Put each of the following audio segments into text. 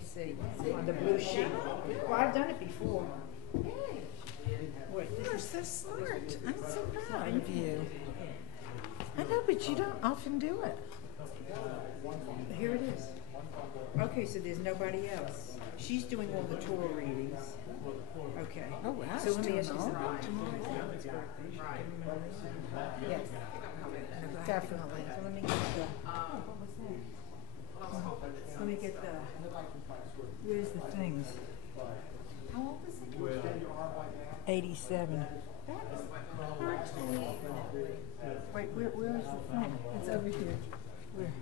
me see. On the blue sheet. Well, I've done it before. Wait, You're so smart. I'm so proud of you. I know, but you don't often do it. here it is. Okay, so there's nobody else. She's doing all the Torah readings. Okay. Oh, wow. So let me ask you Still something. Yes. Definitely. So let me get the. Let me get the. Where's the things? How old is it? 87. Wait, where is the thing? It's over here. Where?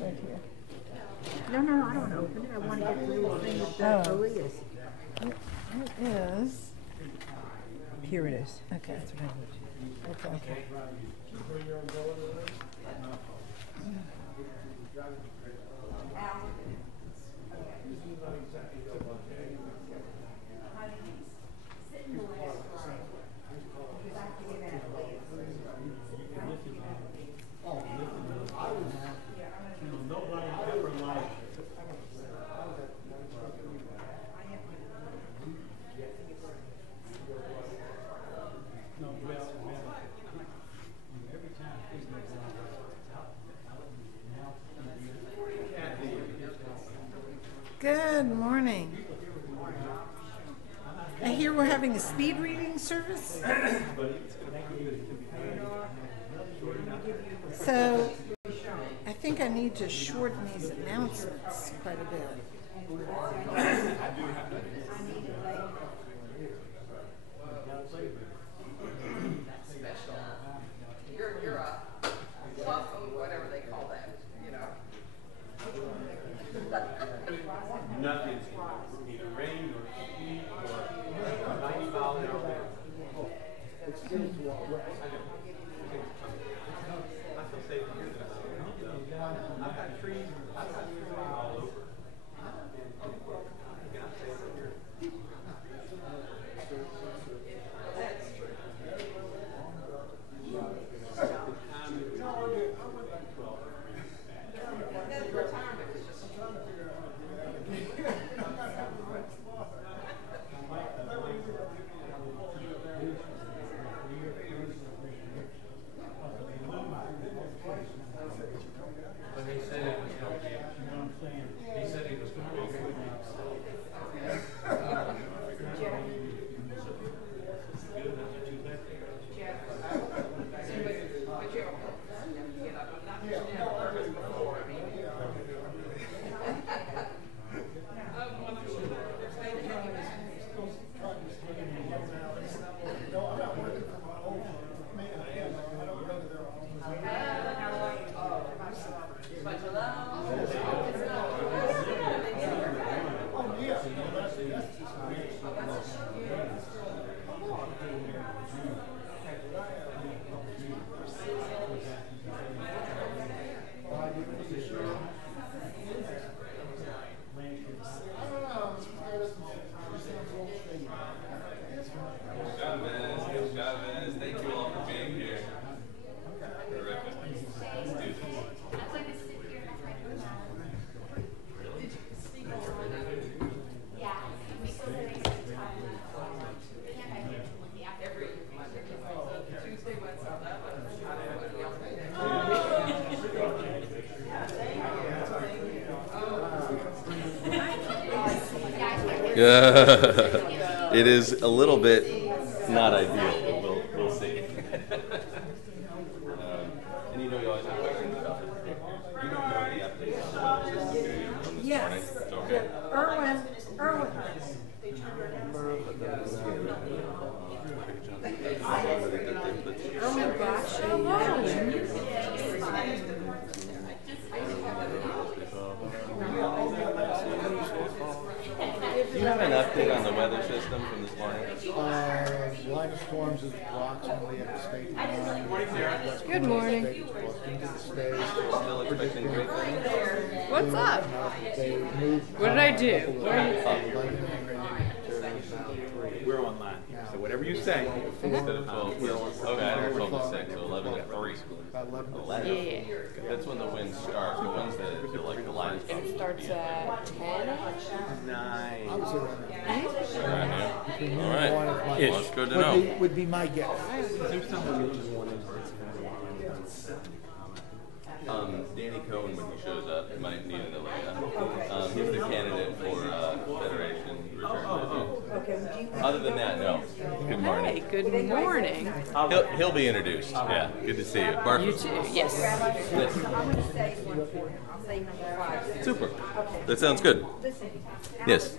Right here. No, I don't open it. I want to get the little thing with the Elias. It is. Here it is. Okay. That's what I need. Okay. Good morning. I hear we're having a speed reading service. So I think I need to shorten these announcements quite a bit. You're a fluff or whatever they call that, you know. Nothing, either rain or sleet or 90 mile an hour wind. It's still too wet. I feel safe here than I do. I've got trees all over. And I'm safe here. It is a little bit not ideal, but we'll see. And you know you always have questions about it. You don't know the update on the weather system, do you, from this morning? It's okay. Erwin. Do you have an update on the weather system from this morning? Line of storms is approximately at the state line. Good morning. Still expecting great things? What's up? What did I do? We're online. So whatever you say. Instead of 12 to, okay, I heard 12 to 6, so 11 to 3. school? About 11 to 11. Yeah. That's when the winds start. The ones that are like the lines. It starts at 10. 9. I would say that Around here. between All noon right. and 1 o'clock. Well, that's good to know. Would be my guess. Danny Cohen, when he shows up, might need an Elena. He's the candidate for Federation Return. Okay, would you? Other than that, no. Good morning. Hey, good morning. He'll be introduced. Yeah, good to see you. Mark. You too. Yes. I'm gonna say 140. I'll say number 5. Super. That sounds good. Listen. Yes.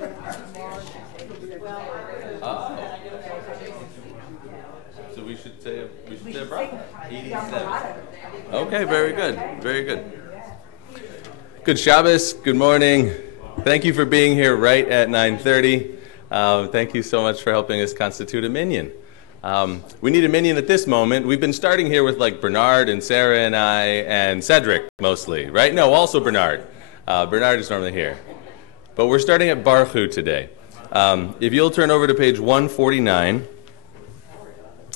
Alan's gonna have to set for March. So we should say a bracha. 87. Okay, very good. Very good. Good Shabbos. Good morning. Thank you for being here right at 9:30. Thank you so much for helping us constitute a minyan. We need a minyan at this moment. We've been starting here with like Bernard and Sarah and I and Cedric mostly, right? No, also Bernard. Bernard is normally here. But we're starting at Baruch Hu today. If you'll turn over to page 149,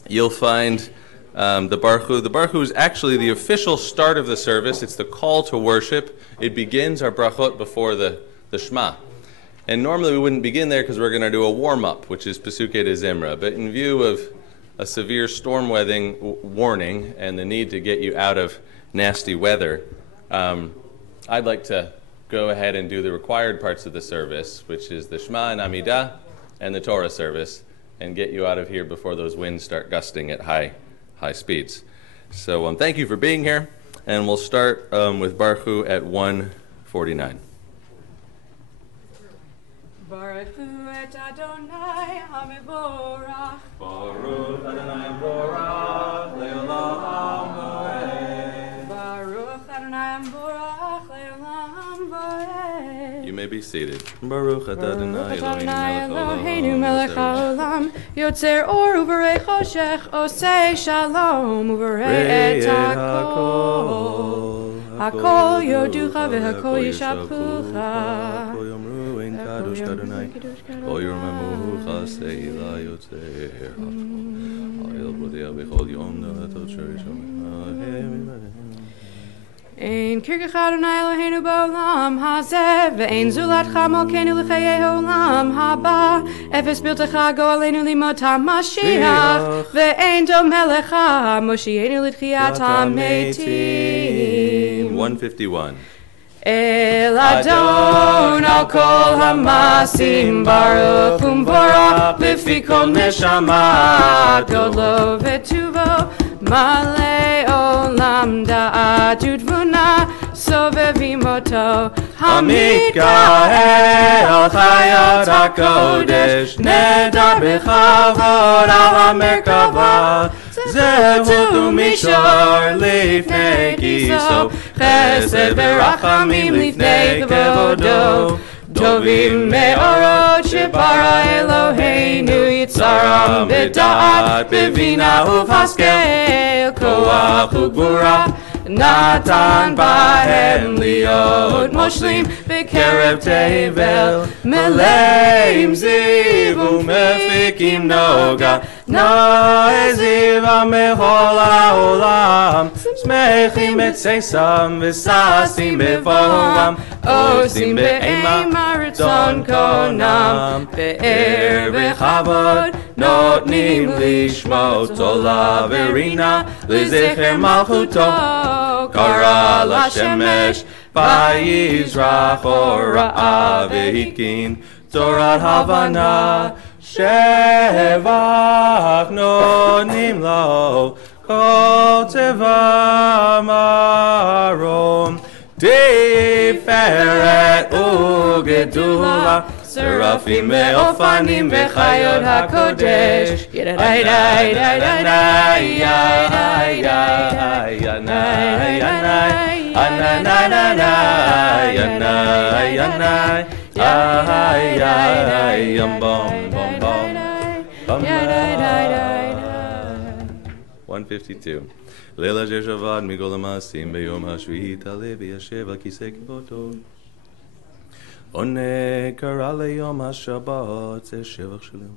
you'll find the Baruch Hu. The Baruch Hu is actually the official start of the service. It's the call to worship. It begins our brachot before the Shema. And normally we wouldn't begin there because we're going to do a warm-up, which is Pesukei de Zimra. But in view of a severe storm warning and the need to get you out of nasty weather, I'd like to go ahead and do the required parts of the service, which is the Shema and Amidah and the Torah service, and get you out of here before those winds start gusting at high speeds. So thank you for being here, and we'll start with Baruch Hu at 149. Baruch Hu et Adonai HaMevorach. Baruch Adonai Borach Le'olam Vaed. Baruch Adonai HaMevorach Le'olam Vaed. You may be seated. Baruch Adonai Eloheinu melech haolam, yotzer or uvarei choshech, osei shalom uvarei et hakol. Hakol yoducha v'hakol yishapchucha. Kadosh Adonai, Kol Yom Chasei Yotzer. Ha'el Brodea B'chol Yom Nahatot Sherishom. Ein kirkach Adonai Eloheinu ba'olam hazeh, ve'ein zulat chamolkeinu l'chayei olam haba. Efes biltecha go aleinu limot ha'mashiach, ve'ein dom melecha moshienu l'tchiyat ha'metim. 151. El Adon al kol hamasim baruch umborach lefi kol neshama godlo vetuvo male olam da'at udvuna sovevimoto hamikael chayot hakodesh nedar bechavod al hamerkava zehu mishor lifnei kiso chesed verachamim lifnei kavodo tovim meorot shebara Eloheinu yitzaram b'da'at b'vina uv'haskel koach u'gvura Natan bahem liot moshlim b'kerev tevel meleim ziv u'mefikim noga na'eziv ha'mehol ha'olam smechim et seisam v'sasim bevovam osim be'ema ritzon konam be'er v'chavod notnim lishmot olav erina lezecher malchuto Kara l'shemesh vayizrach ora vehikin Torat Havana shevach nonim lo kol teva marom tiferet ugedula Serafim ve'ofanim ve'chayot hakodesh Yadai dai dai dai dai dai dai yanai yanai ananai yanai yanai yanai ay ay yum bum bum bum bum 152 Leila Jeshavad Migol Amasim Beyom Hashvita Levi Yashev Al Kisei Kiboto One kara leyom HaShabbat Ze Shevach Shalom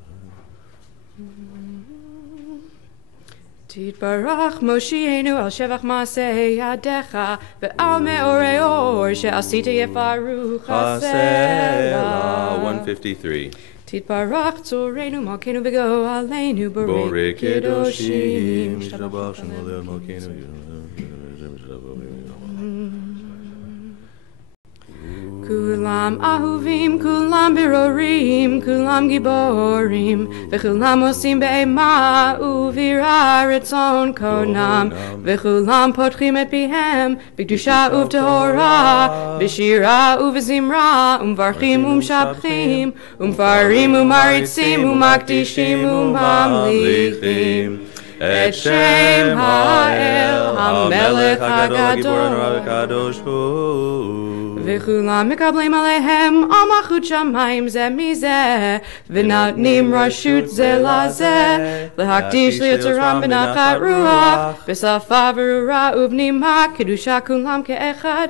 תתברך מושיענו על שבח מעשה ידיך ועל מאורי אור שעשית יפרו חסלה. 153. תתברך צורנו מלכנו וגואלנו בורא קדושים. משתבח שמו לעד מלכנו. כולם אהובים, כולם ברורים, כולם גיבורים, וכולם עושים באימה וביראה רצון קונם, וכולם פותחים את פיהם בקדושה ובטהורה, בשירה ובזמרה, ומברכים ומשבחים, ומפארים ומריצים ומקדישים וממליכים את שם האל, המלך הגדול. וכולם מקבלים עליהם על מלכות שמיים זה מזה, ונותנים רשות זה לזה, להקדיש ליצרם בנחת רוח, בשפה ברורה ובנימה, קדושה כולם כאחד,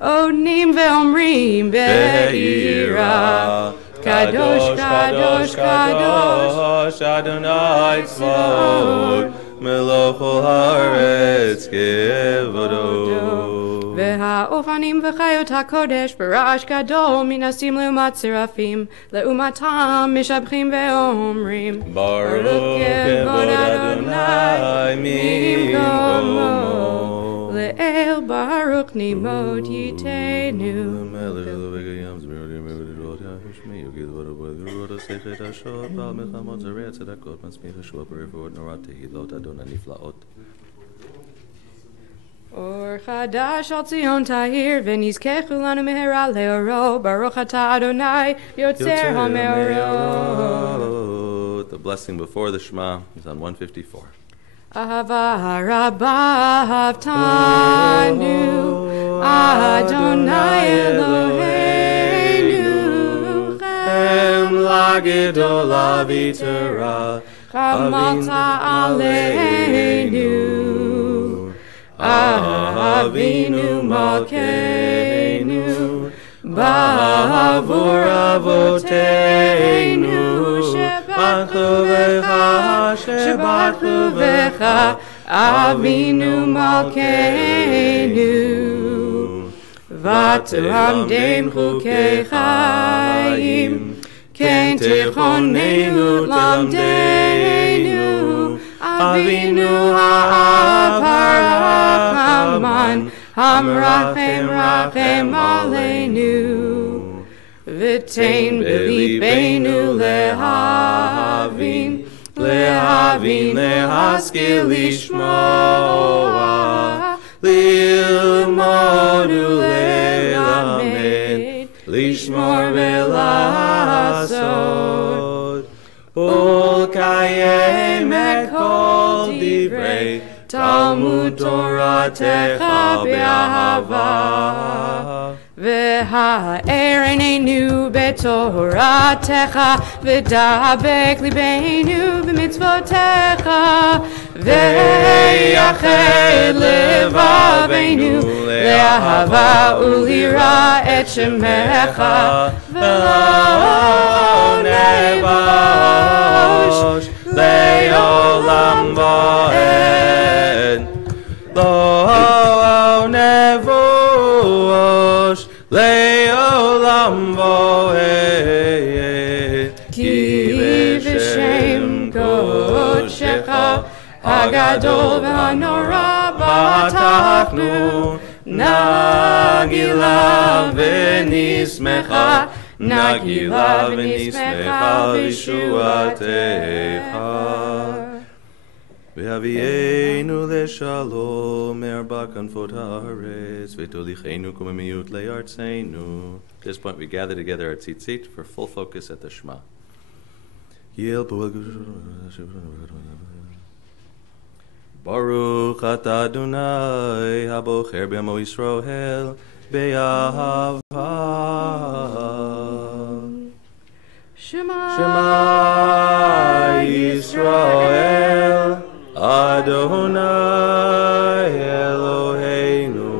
עונים ואומרים ביראה. קדוש, קדוש, קדוש, אדוני צבאות, מלוך כל הארץ כבודו. והאופנים וחיות הקודש ברעש גדול מנסים לעומת שרפים, לעומתם משבחים ואומרים ברוך כבוד אדוני ממקומו, לאל ברוך נמות ייתנו. אור חדש על ציון תאיר ונזכה כולנו מהרה לאורו, ברוך אתה אדוני יוצר המאורות. The blessing before the Shema is on 154. אהבה רבה אהבתנו אדוני אלוהינו, חמלה גדולה ויתרה חמלת עלינו. אבינו מלכנו בעבור אבותינו שבטחו בך אבינו מלכנו, ותלמדם חוקי חיים כן תכוננו למדנו. אבינו האב הרחמן המרחם רחם עלינו, ותן בליבנו להבין להשכיל לשמוע, ללמוד וללמד, לשמור ולעשות, ולקיים את כל דברי תלמוד תורתך באהבה. והאר עינינו בתורתך, ודבק ליבנו במצוותיך, ויחד לבבינו לאהבה וליראה את שמך, ולא נבוש לעולם ועד. לא נבוש לעולם ועד, כי בשם קודשך הגדול והנורא בטחנו, נגילה ונשמחה, נגילה ונשמחה בישועתך. והביאנו לשלום מארבע כנפות הארץ, ותוליכנו קוממיות לארצנו. At this point we gather together at tzitzit for full focus at the Shema. Baruch atah Adonai habocher b'amo Yisroel be'ahava. Shema Yisrael Adonai Eloheinu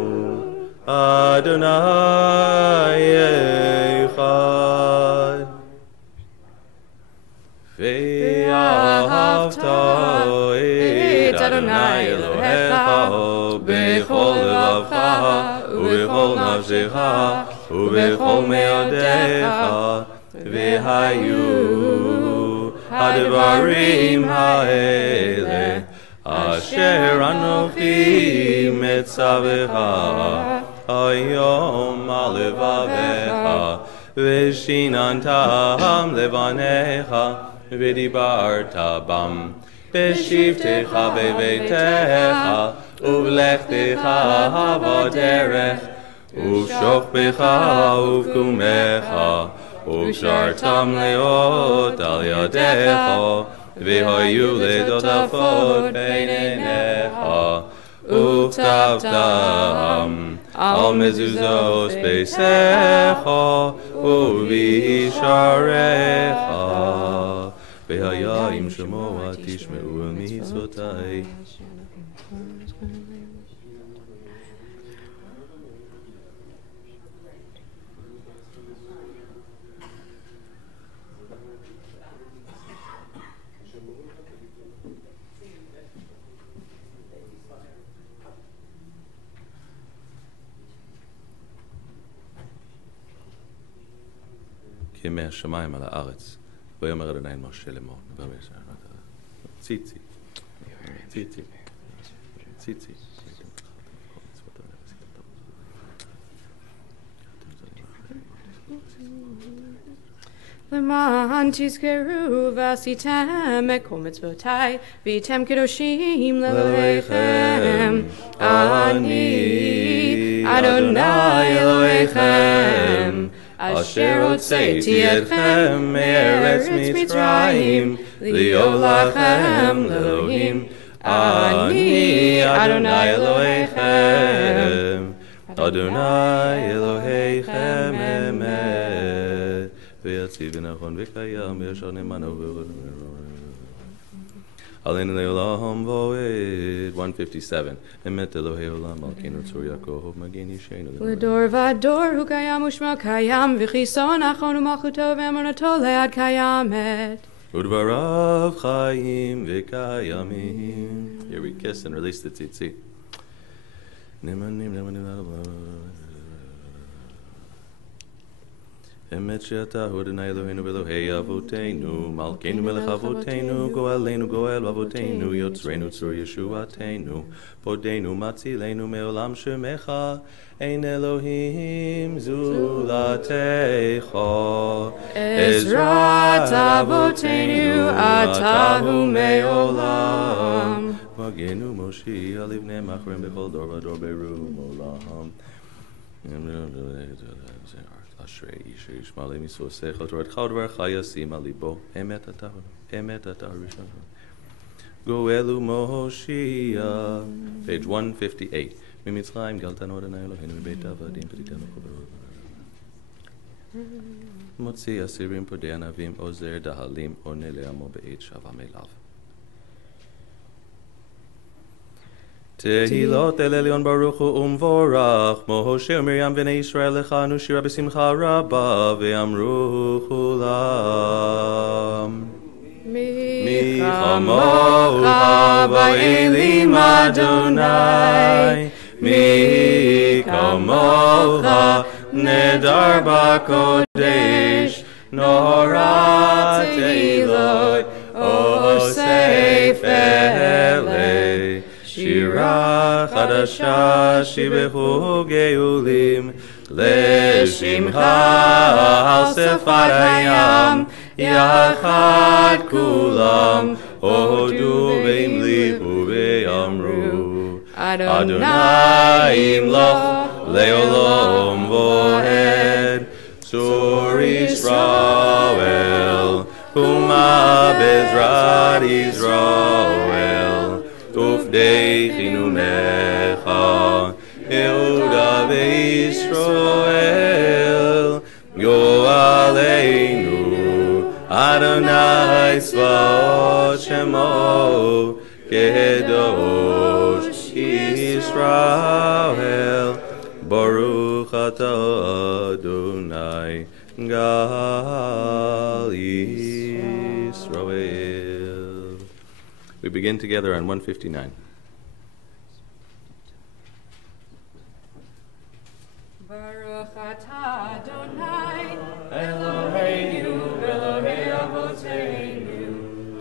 Adonai Echad Ve'ahavta ובכל נפשך ובכל מאודיך והיו הדברים האלה אשר אנוכי מצווך היום על לבביך ושיננתם לבניך ודיברת בם בשבתך בביתך ובלכתך בדרך ובשוכבך ובקומך וקשרתם לאות על ידיך והיו לדוטפות בין עיניך וכתבתם על מזוזות ביתך ובישעריך והיה אם שמוע תשמעו אל מצוותי. כי מהשמיים על הארץ ויאמר אדוני אל משה לאמור ציצי ציצי ציצי למען תזכרו ועשיתם את כל מצוותיי והייתם קדושים לאלוהיכם אני אדוני אלוהיכם אשר הוצאתי אתכם מארץ מצרים להיות לכם לאלוהים אני אדוני אלוהיכם אדוני אלוהיכם אמת ויציב ונכון וקיים וישר נאמן ועובד עלינו לעולם ועד 157 אמת אלוהי עולם מלכנו צור יעקב מגן אישנו לדור ודור הוא קיים ושמו קיים וחיסון נכון ומלכותו ואמונתו לעד קיימת ודבריו חיים וקיימים. Here we kiss and release the tzitzi. אמת שאתה הוא אדוני אלוהינו ואלוהי אבותינו מלכנו מלך אבותינו גואלנו גואל אבותינו יוצרנו צור ישועתנו פודנו מצילנו מעולם שמך אין אלוהים זולתך עזרת אבותינו אתה הוא מעולם מגנו מושיע לבני מחרים בכל דור ודור ברום עולם אשרי איש ישמע למסעושיך תורתך ודברך ישים על ליבו אמת אתה ראשון גואל ומושיע page 158 ממצרים גאלתנו אדוני אלוהינו מבית עבדים פדיתנו חברות מוציא אסירים פודי ענבים עוזר דהלים עונה לעמו בעת שבה אליו תהילות אל עליון ברוך הוא ומבורך משה ומרים בני ישראל לכנו שירה בשמחה רבה ואמרו כולם מי כמוך באלים אדוני מי כמוך נדר בקודש נורא תהילות אוסף אלי שירה חדשה שיבחו גאולים לשמך על שפת הים יחד כולם הודו והמליכו ואמרו אדוני ימלוך לעולם ועד צור ישראל ומה בעזרת ישראל ופדי חינומך יהודה וישראל גואלנו אדוני צבאות שמו קדוש ישראל ברוך אתה אדוני גאל ישראל. We begin together on 159. Baruch atah Adonai, Eloheinu, Elohei Avoteinu,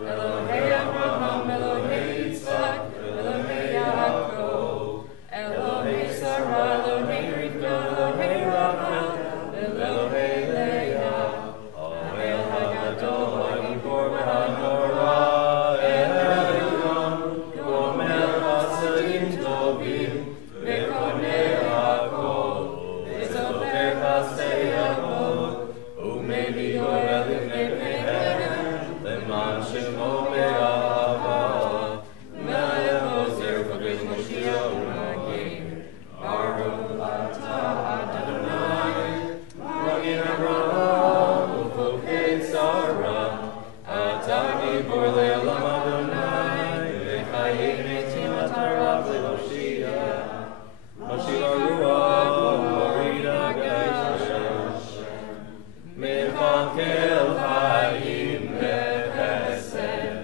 Elohei Abraham, Elohei Yitzchak, Elohei Yaakov, Elohei Sarah, Elohei Rivka, Elohei Rachel, Elohei Leah, Ha'el HaGadol, HaGibor VeHaNorah, Elyon, Gomer Chasadim Tovim, Mekoneh HaKol, V'zocher Chasdei Avot, U'mevio Elifnei Pnei Leman Shemo Be'ahava, Melech Ozer V'Geit Moshiach U'Magim, Baruch atah Adonai, Magin Avraham U'Chokei Sarah, Atah Gibor Le'olam Adonai, V'chayei Metim Atah Rav Le'Moshiach, Moshiach Ruach U'Morid HaGesh, Mechakel Hayim B'Chesed,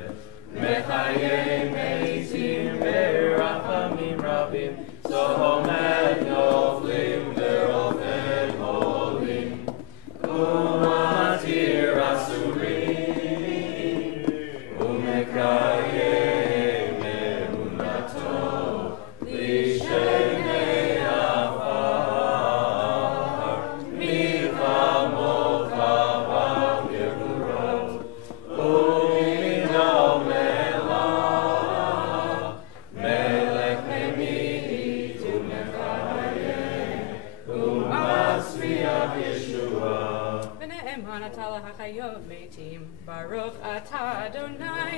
Mechayei Metim Be'Rachamim Rabim, Zohomet Noflim Ve'Ofed Holim, Umatir Asurim, Umekayem Emunato, Lishenei Afar, Milchamo Chaval Yehurot, Umidal Melach, Melech Memit Umechayem, Umasriach Yeshua. V'ne'eman atah lahachayot metim, Baruch atah Adonai,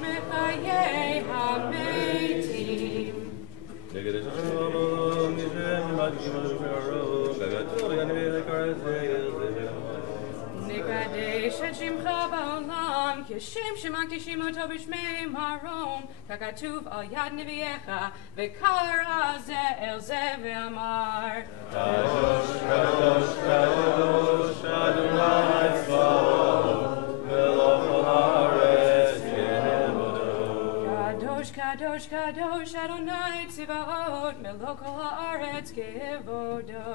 Mechayei hametim. Nekadesh et shimcha ba'olam, kishem shemakdishim oto b'shmei marom, kakatuv al yad neviecha, v'kara ze el ze ve'amar. Kadosh, Kadosh, Kadosh, Adonai Tzvaot, Melech kol haaretz kevodo. Kadosh, Kadosh, Kadosh, Adonai Tzivaot, Melech kol haaretz kevodo.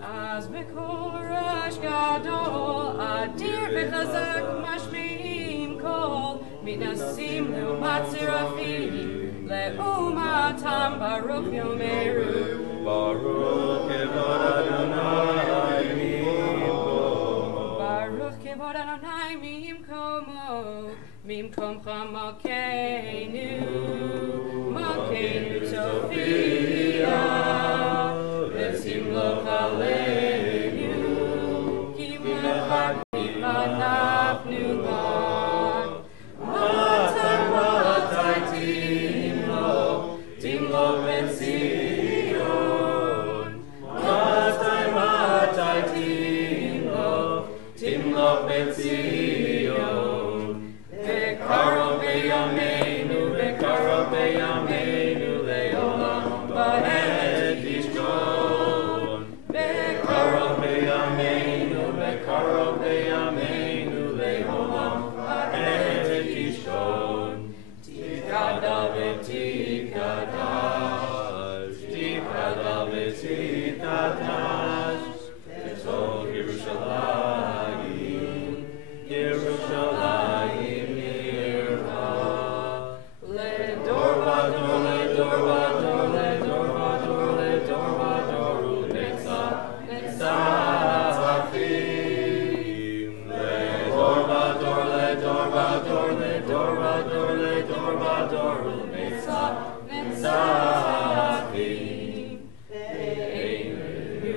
Az bekorash gadol, adir v'chazak mashmi'im kol, minasim le'umat serafim, le'umatam baruch yomeru. Baruch kevod Adonai mimkomo. Baruch kevod Adonai mimkomo, mimkomcha malkeinu, malkeinu Sophia. Simloch aleinu, ki manafnu lach. Matai timlo ben Zion. Matai timlo ben Zion. Vekaro beyameinu leolam ba'ed yishkon. Vekaro beyameinu leolam ba'ed yishkon. Tikada v'tikadash, tikada v'tikadash, V'tol Yerushalayim, Yerushalayim nircha. Ledor vador, ledor vador, ledor vador, ledor vador, u'netzach, netzachim. Ledor vador, ledor vador, ledor vador, ledor vador, u'netzach, netzachim. Ve'einu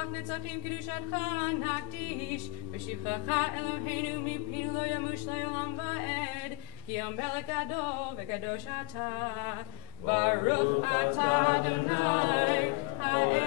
לך נצחים קדושתך נקדיש, ושבחך אלוהינו מפינו לא ימוש לעולם ועד, כי המלך גדול וקדוש אתה, ברוך אתה אדוני האל הקדוש.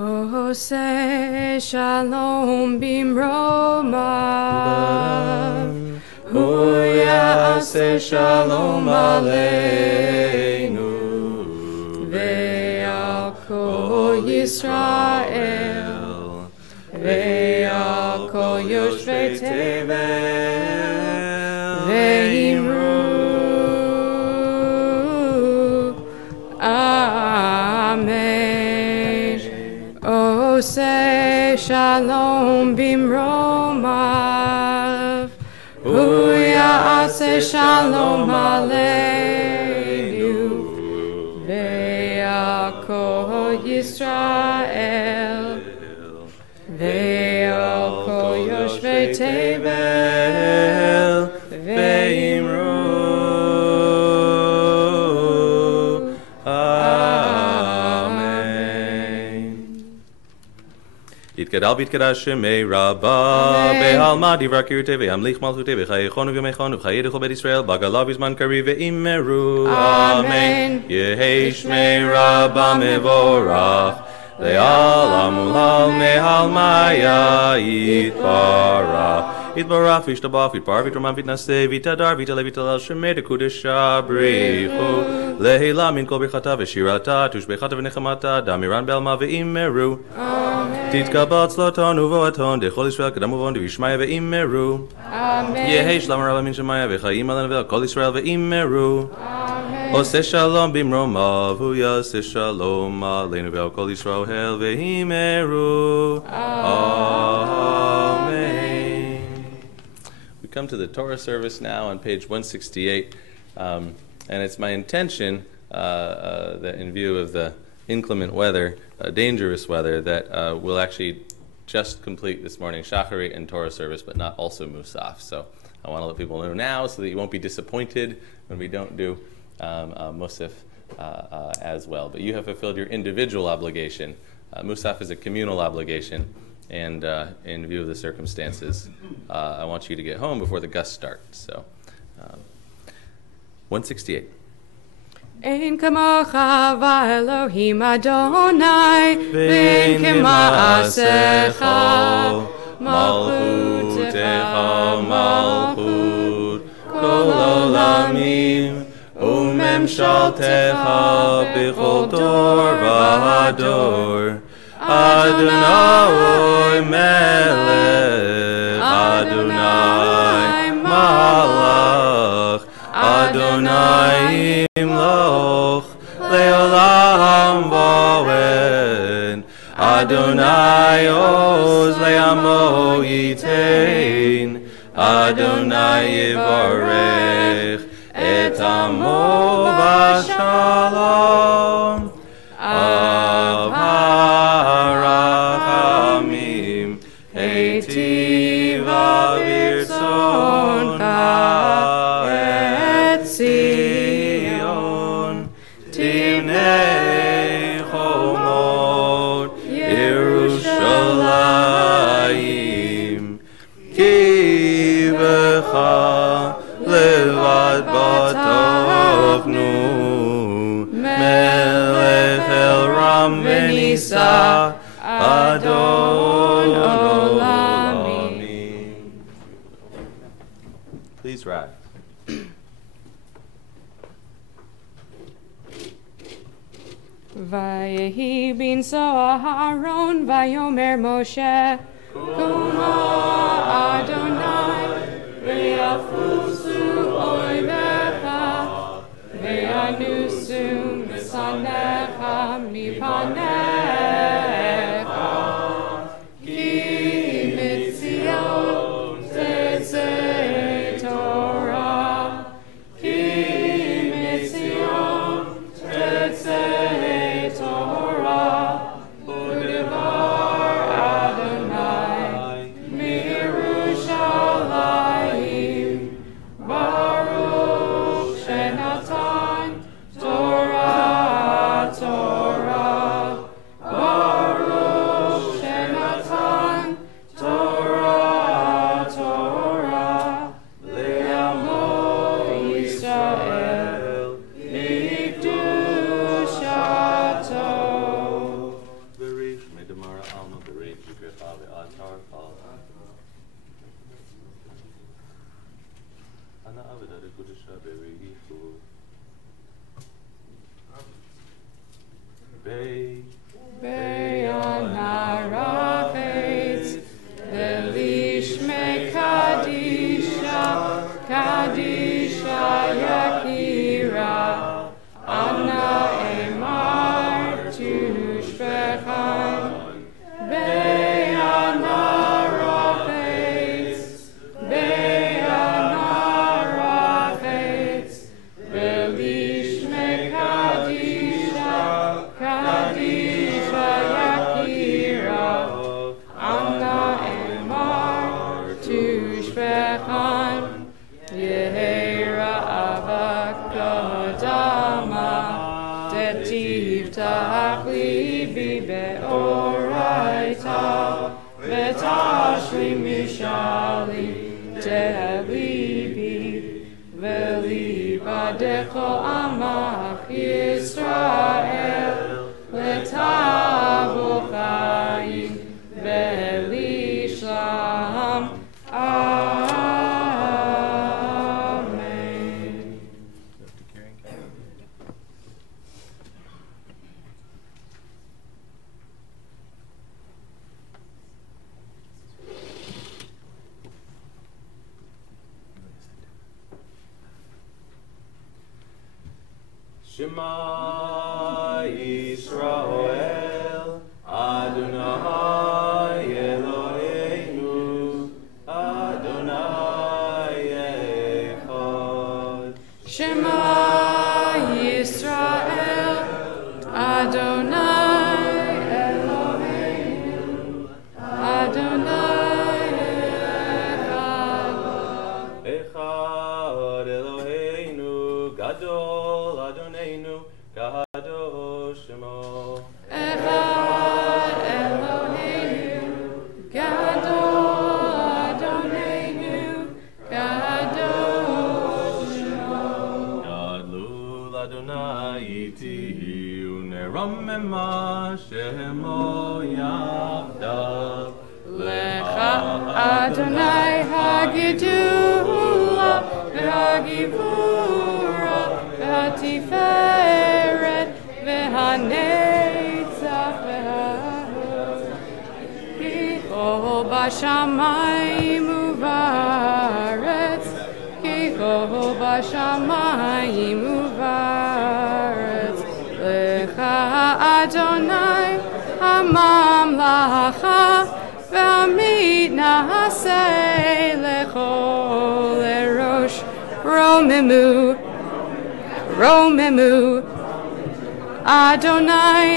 Ose shalom bimromav, hu ya'aseh shalom aleinu, ve'al kol Yisrael, ve'al kol yoshvei Tevet, ve'imru, Amen. Say shalom bimromav, hu ya'aseh shalom aleinu, ve'al kol Yisrael, ve'al kol yoshvei Tevet, ve'imru. Yitgadal v'yitkadash shemei Rabba be'alma divra kirute ve'amlich malchute ve'chayechonu v'mechonu v'chayeduchu bet Yisrael bagalav v'zman kari ve'imeru. Amen. Yehi shmei Rabba mevorach le'al amulal me'al maya yitbarach. Yitbarach v'ishtabach v'yitbar v'yitramam v'yitnaseh v'yitadar v'yitaleh v'yitalel shemei dekudesha brichu lehila min kol birchata v'shirata tushbechata v'nechamata damiran be'alma ve'imeru. Titkabat sloton uvoaton dechol Yisrael kadam uvon devishmaya ve'imeru. Amen. Yehi shlam rabba min shemaya ve'chayim alan ve'al kol Yisrael ve'imeru. Oseh shalom bimromav hu yaseh shalom aleinu ve'al kol Yisrael ve'imeru. Amen. We come to the Torah service now on page 168, and it's my intention that in view of the inclement weather, dangerous weather, that we'll actually just complete this morning Shacharit and Torah service, but not also Musaf. So I want to let people know now so that you won't be disappointed when we don't do Musaf as well. But you have fulfilled your individual obligation. Musaf is a communal obligation, and in view of the circumstances, I want you to get home before the gusts start. So 168. Ein kamocha v'Elohim Adonai, v'ein k'ma'asecha, malchutecha malchut kol olamim, u'memshaltecha b'chol dor v'ador. Adonai melech, Adonai malach, Adonai Leolam Bowen, Adonai Oz Leamo Yitain, Adonai Yivarech Et Amo Bashalom, Av HaRachamim Eitiva Virtzoncha Et Zion Timnei Chomot Yerushalayim Ki Becha Levad Batochnu Melech El Ram Venisa Adon Olamim. Please rise. Vayechi bin Aharon vayomer Moshe Kuma Adonai ve'afusu oivecha ve'anusu misanecha mipanecha ki mitzion tetzei Torah ki mitzion tetzei Torah, u'devar Adonai miYerushalayim, Baruch shenatan Torah, Baruch shenatan Torah, le'amo Yisrael, Mikdushato. Berish medamara alma berish yikrecha ve'atar pal. Ana aveda dekudesha berichu. Be'anarafetz Velishme Kadisha Yakira Anna Emar Tushbechan Be'anarafetz Velishme Kadisha Yakira Anna Emar Tushbechan Yehera Avakodama Tetivtach Libi Be'oraita Vetashli Mishali Te'libi Velibadecho Amach Yisrael Letavo Chaim Velishlam Amen. Shema Yisrael, Adonai Eloheinu, Adonai Echad. Shema Yisrael, Adonai Eloheinu, kadosh shemo. Echad Eloheinu, Gadol Adonenu, Kadosh Shemo. Gadlul Adonai iti uneromema shemo yavdav. Lecha Adonai Hagidula, Hagivura, Hatiferet, Vehanetzach, Vehahod. Kiho Bashamayim Uvaretz, Kiho Bashamayim Uvaretz. Lecha Adonai HaMamlacha, V'amid na'aseh lechol erosh. Romemu, Romemu, Adonai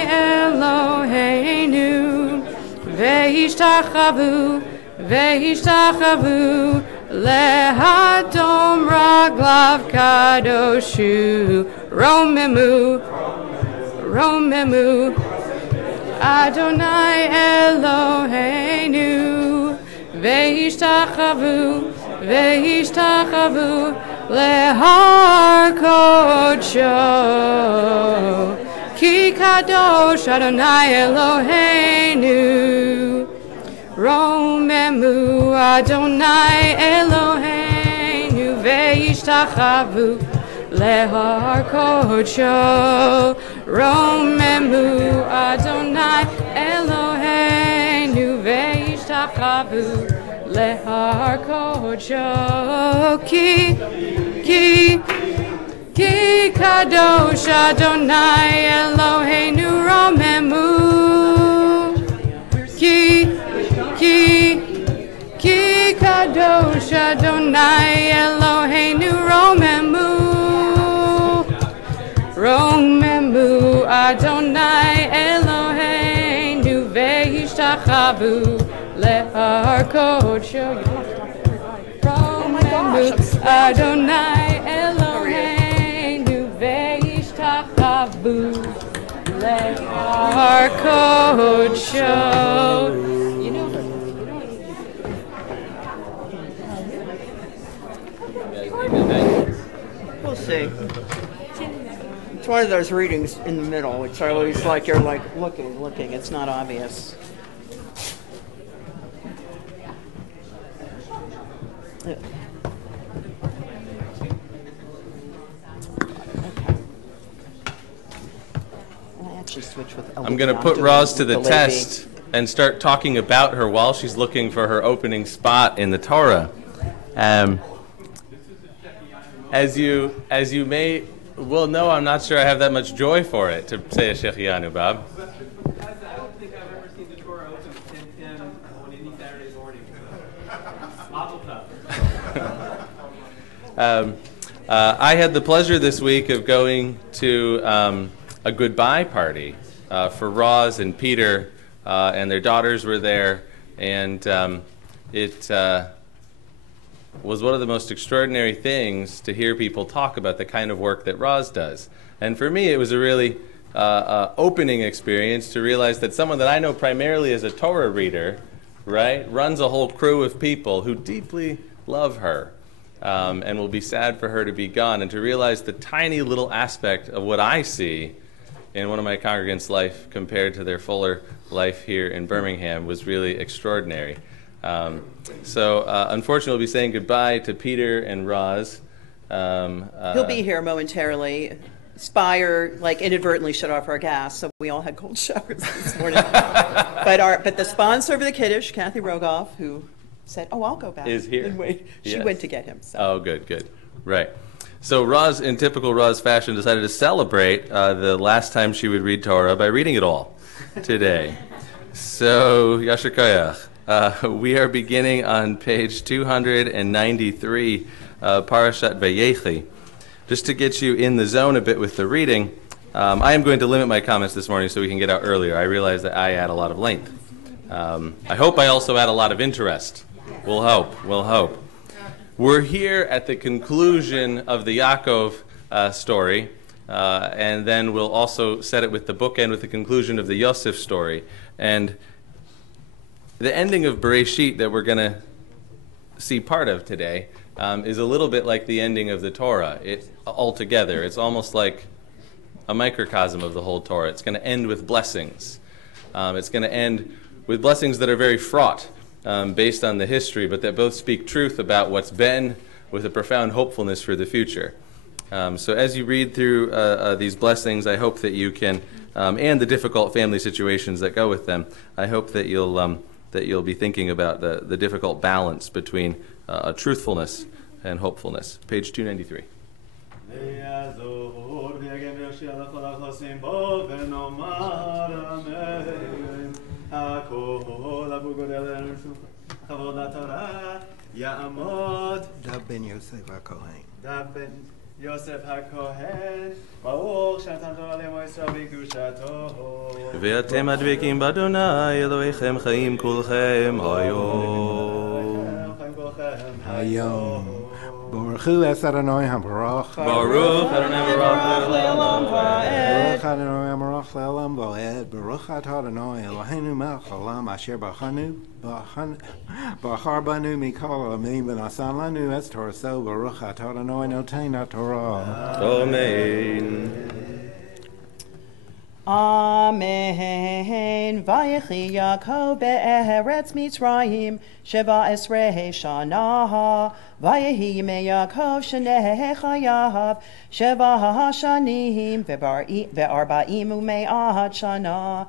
Eloheinu, Ve'ishtachavu, Ve'ishtachavu, Lehadom raglav kadoshu. Romemu, Romemu, Adonai Eloheinu, Ve'ishtachavu, Ve'ishtachavu, Lehar Kodsho. Ki kadosh Adonai Eloheinu. Romemu Adonai Eloheinu, Ve'ishtachavu, Lehar Kodsho. Romemu Adonai Eloheinu, Ve'ishtachavu, Lehar Kodsho. Ki kadosh Adonai Eloheinu. Romemu. Ki kadosh Adonai Eloheinu. Romemu. Romemu Adonai Eloheinu, Ve'ishtachavu, Lehar Kodsho. Romemu Adonai Eloheinu, Ve'ishtachavu, Lehar Kodsho. You know, we'll see. It's one of those readings in the middle, which I always like. You're like looking. It's not obvious. Yeah. I actually switch with. I'm going to put Roz to the test and start talking about her while she's looking for her opening spot in the Torah. As you may well know, I'm not sure I have that much joy for it, to say a Shechianu, Bob. I don't think I've ever seen the Torah open at 10:10 on any Saturday morning. Mazel tov. I had the pleasure this week of going to a goodbye party for Roz and Peter, and their daughters were there, and it was one of the most extraordinary things to hear people talk about the kind of work that Roz does. And for me, it was a really opening experience to realize that someone that I know primarily as a Torah reader, right, runs a whole crew of people who deeply love her and will be sad for her to be gone, and to realize the tiny little aspect of what I see in one of my congregants' life compared to their fuller life here in Birmingham was really extraordinary. So unfortunately, we'll be saying goodbye to Peter and Roz. He'll be here momentarily. Spire inadvertently shut off our gas, so we all had cold showers this morning. but the sponsor of the Kiddush, Kathy Rogoff, who said, "Oh, I'll go back," is here. And wait. She Yes. went to get him. So. Oh, good, right. So Roz, in typical Roz fashion, decided to celebrate the last time she would read Torah by reading it all today. So Yasher Koyach. We are beginning on page 293, Parshat Vayechi. Just to get you in the zone a bit with the reading, I am going to limit my comments this morning so we can get out earlier. I realize that I add a lot of length. I hope I also add a lot of interest. We'll hope. We're here at the conclusion of the Yaakov story, and then we'll also set it with the bookend with the conclusion of the Yosef story. And the ending of Bereshit that we're going to see part of today is a little bit like the ending of the Torah altogether. It's almost like a microcosm of the whole Torah. It's going to end with blessings. It's going to end with blessings that are very fraught based on the history, but that both speak truth about what's been with a profound hopefulness for the future. So as you read through these blessings, I hope that you can, and the difficult family situations that go with them, I hope that you'll be thinking about the difficult balance between truthfulness and hopefulness. Page 293. Dav ben Yosef HaKohen. Dav ben Yosef HaKohen, Baruch Shatan Torah Le'Moisrael V'Kedushato. ואתם הדבקים באדוני אלוהיכם חיים כולכם היום. Baruch Hu es Adonai HaBaruch. Baruch Adonai Baruch Le'olam va'ed. Baruch Adonai HaBaruch Le'olam va'ed. Baruch atah Adonai Eloheinu melech haolam asher bachar banu mikol olamim v'nasan lanu es toraso. Baruch atah Adonai noten haTorah. Amen. Amen. Vayechi Yaakov be'eretz Mitzrayim sheva esrei shana. Vayehi yimei Yaakov shenei chayav sheva hashanim ve'arba'im u'me'at shana.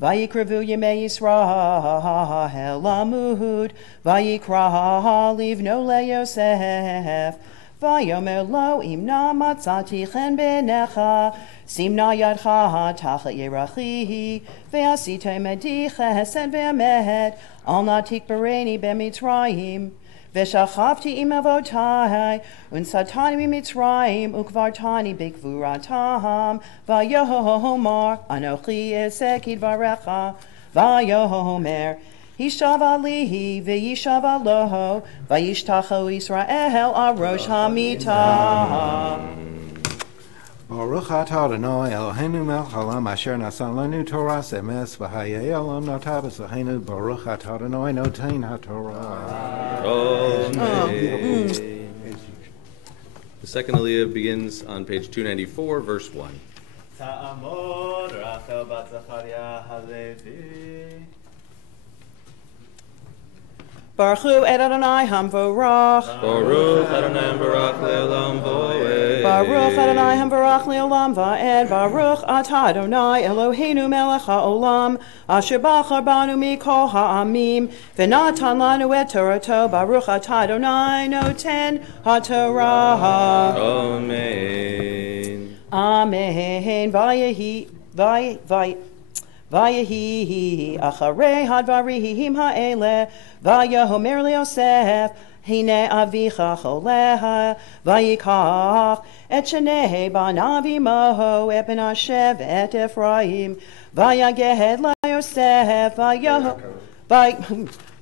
Vayikrevu yimei Yisrael lamud vayikra livno leYosef. Vayomer lo imna matzati chen benecha simna yadcha tachat yerachi ve'asita medi chesed ve'amed al natik bereni b'mitzrayim ve'shachavti im avotai unsatani b'mitzrayim ukvartani b'gvuratam vayomer anochi esek idvarecha vayomer Hishav alihi ve'yishav aloho vayishtacho Yisrael arosh hamita. Baruch atah Adonai Eloheinu melech haolam asher nasan lanu Torah emes v'hayei olam notav esoheinu. Baruch atah Adonai noten haTorah. Amen. The second Aliyah begins on page 294, verse 1. Ta'amod Rachel bat Zachariah HaLevi. Baruch Hu et Adonai Hamvorach. Baruch Adonai Hamvorach le'olam va'ed. Baruch Adonai Hamvorach le'olam va'ed. Baruch atah Adonai Eloheinu melech ha'olam asher bachar banu mikol ha'amim v'natan lanu et Torato. Baruch atah Adonai noten haTorah. Amen. Amen. Vayehi acharei hadvarihim ha'eleh vayomer leYosef hine avicha choleha vayikach et shnei banav imoho et ben Ashev et Ephraim vayaged leYosef vayaged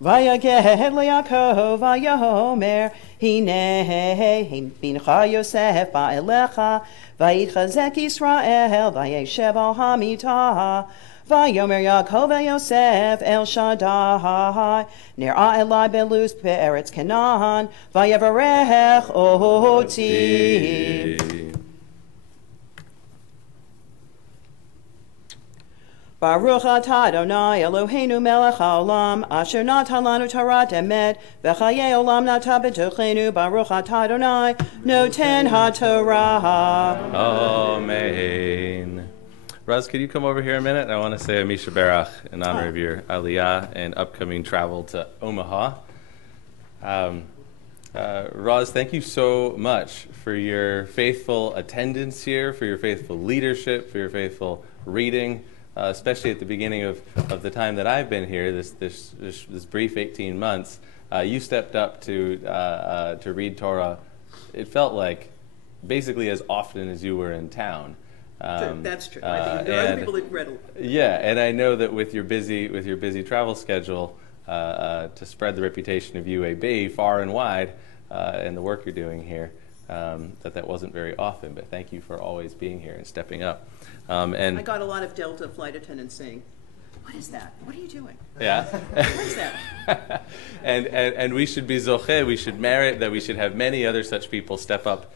leYaakov vayomer hine bincha Yosef ba'elecha vayitchazek Yisrael vayeshev al hamitah. Vayomer Yaakov Yosef El Shaddai Nir'a Elai Beluz Be'eretz Canaan Vayevarech Oti. Baruch atah Adonai Eloheinu melech haolam asher natan lanu Torah emet v'chayei olam nata b'tochenu. Baruch atah Adonai noten haTorah. Amen. Raz, could you come over here a minute? I want to say a Misha Berach in honor of your Aliyah and upcoming travel to Omaha. Raz, thank you so much for your faithful attendance here, for your faithful leadership, for your faithful reading, especially at the beginning of the time that I've been here, this brief 18 months. You stepped up to read Torah, it felt like, basically as often as you were in town. That's true. I think there are other people that read a lot. Yeah, and I know that with your busy travel schedule, to spread the reputation of UAB far and wide, and the work you're doing here, that wasn't very often, but thank you for always being here and stepping up. And I got a lot of Delta flight attendants saying, "What is that? What are you doing?" Yeah. What is that? and we should be zoche, we should merit that we should have many other such people step up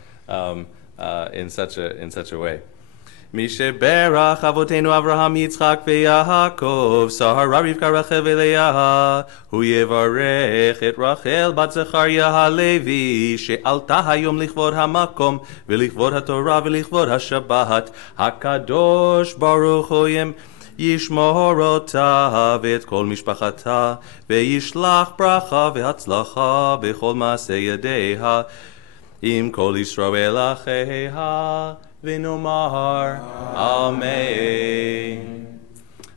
in such a way. Mishe berach avotenu Avraham Yitzchak veYaakov Sahara Rivka Rachel veLeah Hu yevarech et Rachel bat Zechariah HaLevi she'alta hayom lichvod hamakom v'lichvod haTorah v'lichvod haShabbat HaKadosh Baruch Hu ישמור אותה ואת כל משפחתה וישלח ברכה והצלחה בכל מעשה ידיה עם כל ישראל אחיה ונאמר Amen.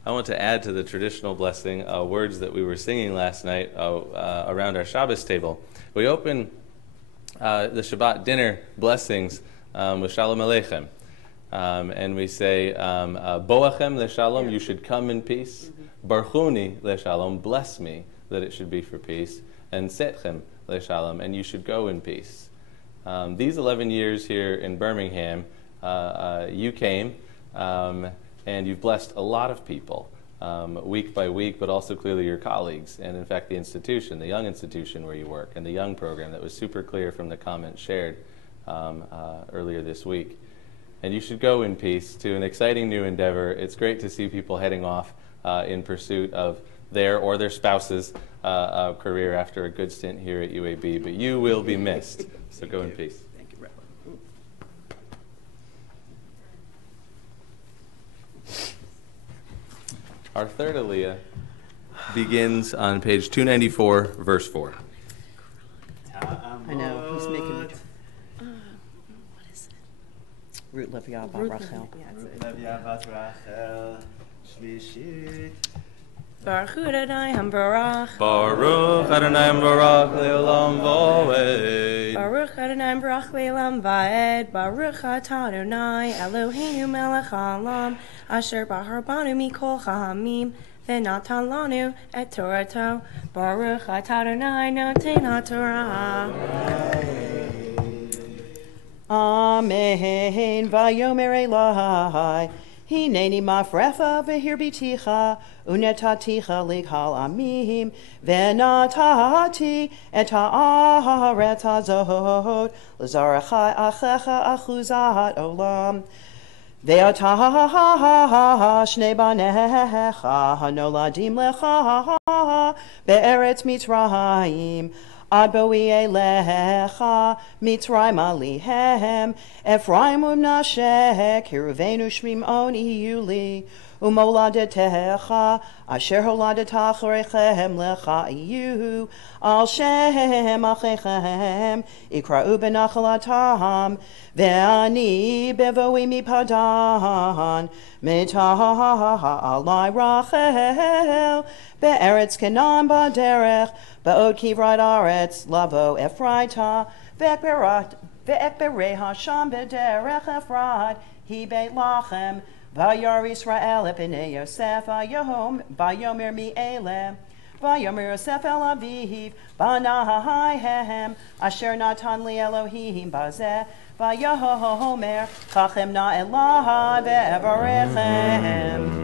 I want to add to the traditional blessing words that we were singing last night around our Shabbos table. We open the Shabbat dinner blessings with Shalom Aleichem. And we say, Boachem leshalom, you should come in peace. Barchuni leshalom, bless me, that it should be for peace. And Setchem leshalom, and you should go in peace. These 11 years here in Birmingham, you came, and you've blessed a lot of people, week by week, but also clearly your colleagues, and in fact the institution, the young institution where you work, and the young program that was super clear from the comments shared earlier this week. And you should go in peace to an exciting new endeavor. It's great to see people heading off in pursuit of their or their spouse's career after a good stint here at UAB. But you will be missed. So go in peace. Thank you, Rabbi. Our third Aliyah begins on page 294, verse 4. I know, he's making it. Root Levia Bat Rachel. Levia Bat Rachel Shlishit. Baruch Adonai Hambarach. Baruch Adonai Hambarach Le'olam Va'ed. Baruch Adonai Hambarach Le'olam Va'ed. Baruch Atah Adonai Eloheinu Melech Haolam Asher Bahar Banu Mikol Cha'amim V'natan Lanu Et Torato. Baruch Atah Adonai Noten HaTorah. Amen. Vayomer Elai, Hineni mafrecha v'hirbiticha, unetaticha lighal amim, v'natati et ha'aret hazot, l'zarecha achecha achuzat olam. Ve'ata shnei banecha, hanoladim lecha, be'eretz Mitzrayim, Ad boi elecha, Mitzrayim alihem, Ephraim umnashe, Kiruvenu shmimon iyuli, Umoladetecha, Asher holadetach rechem lecha iyu, Al shem achechem, Ikra'u benachalatam, Ve'ani bevoi mipadan, Mitah alai Rachel, Be'eretz Kenan baderech, Ba'od kivrat aretz, Lavo Ephraita, Ve'ekbereha sham bederech Ephrat, Hi beit lachem, Vayar Yisrael epinei Yosef, Vayomer mi'elem, Vayomer Yosef el aviv, Banahaihem, Asher natan li Elohim bazeh, Vayomer, Chachem na Elah ve'evarechem.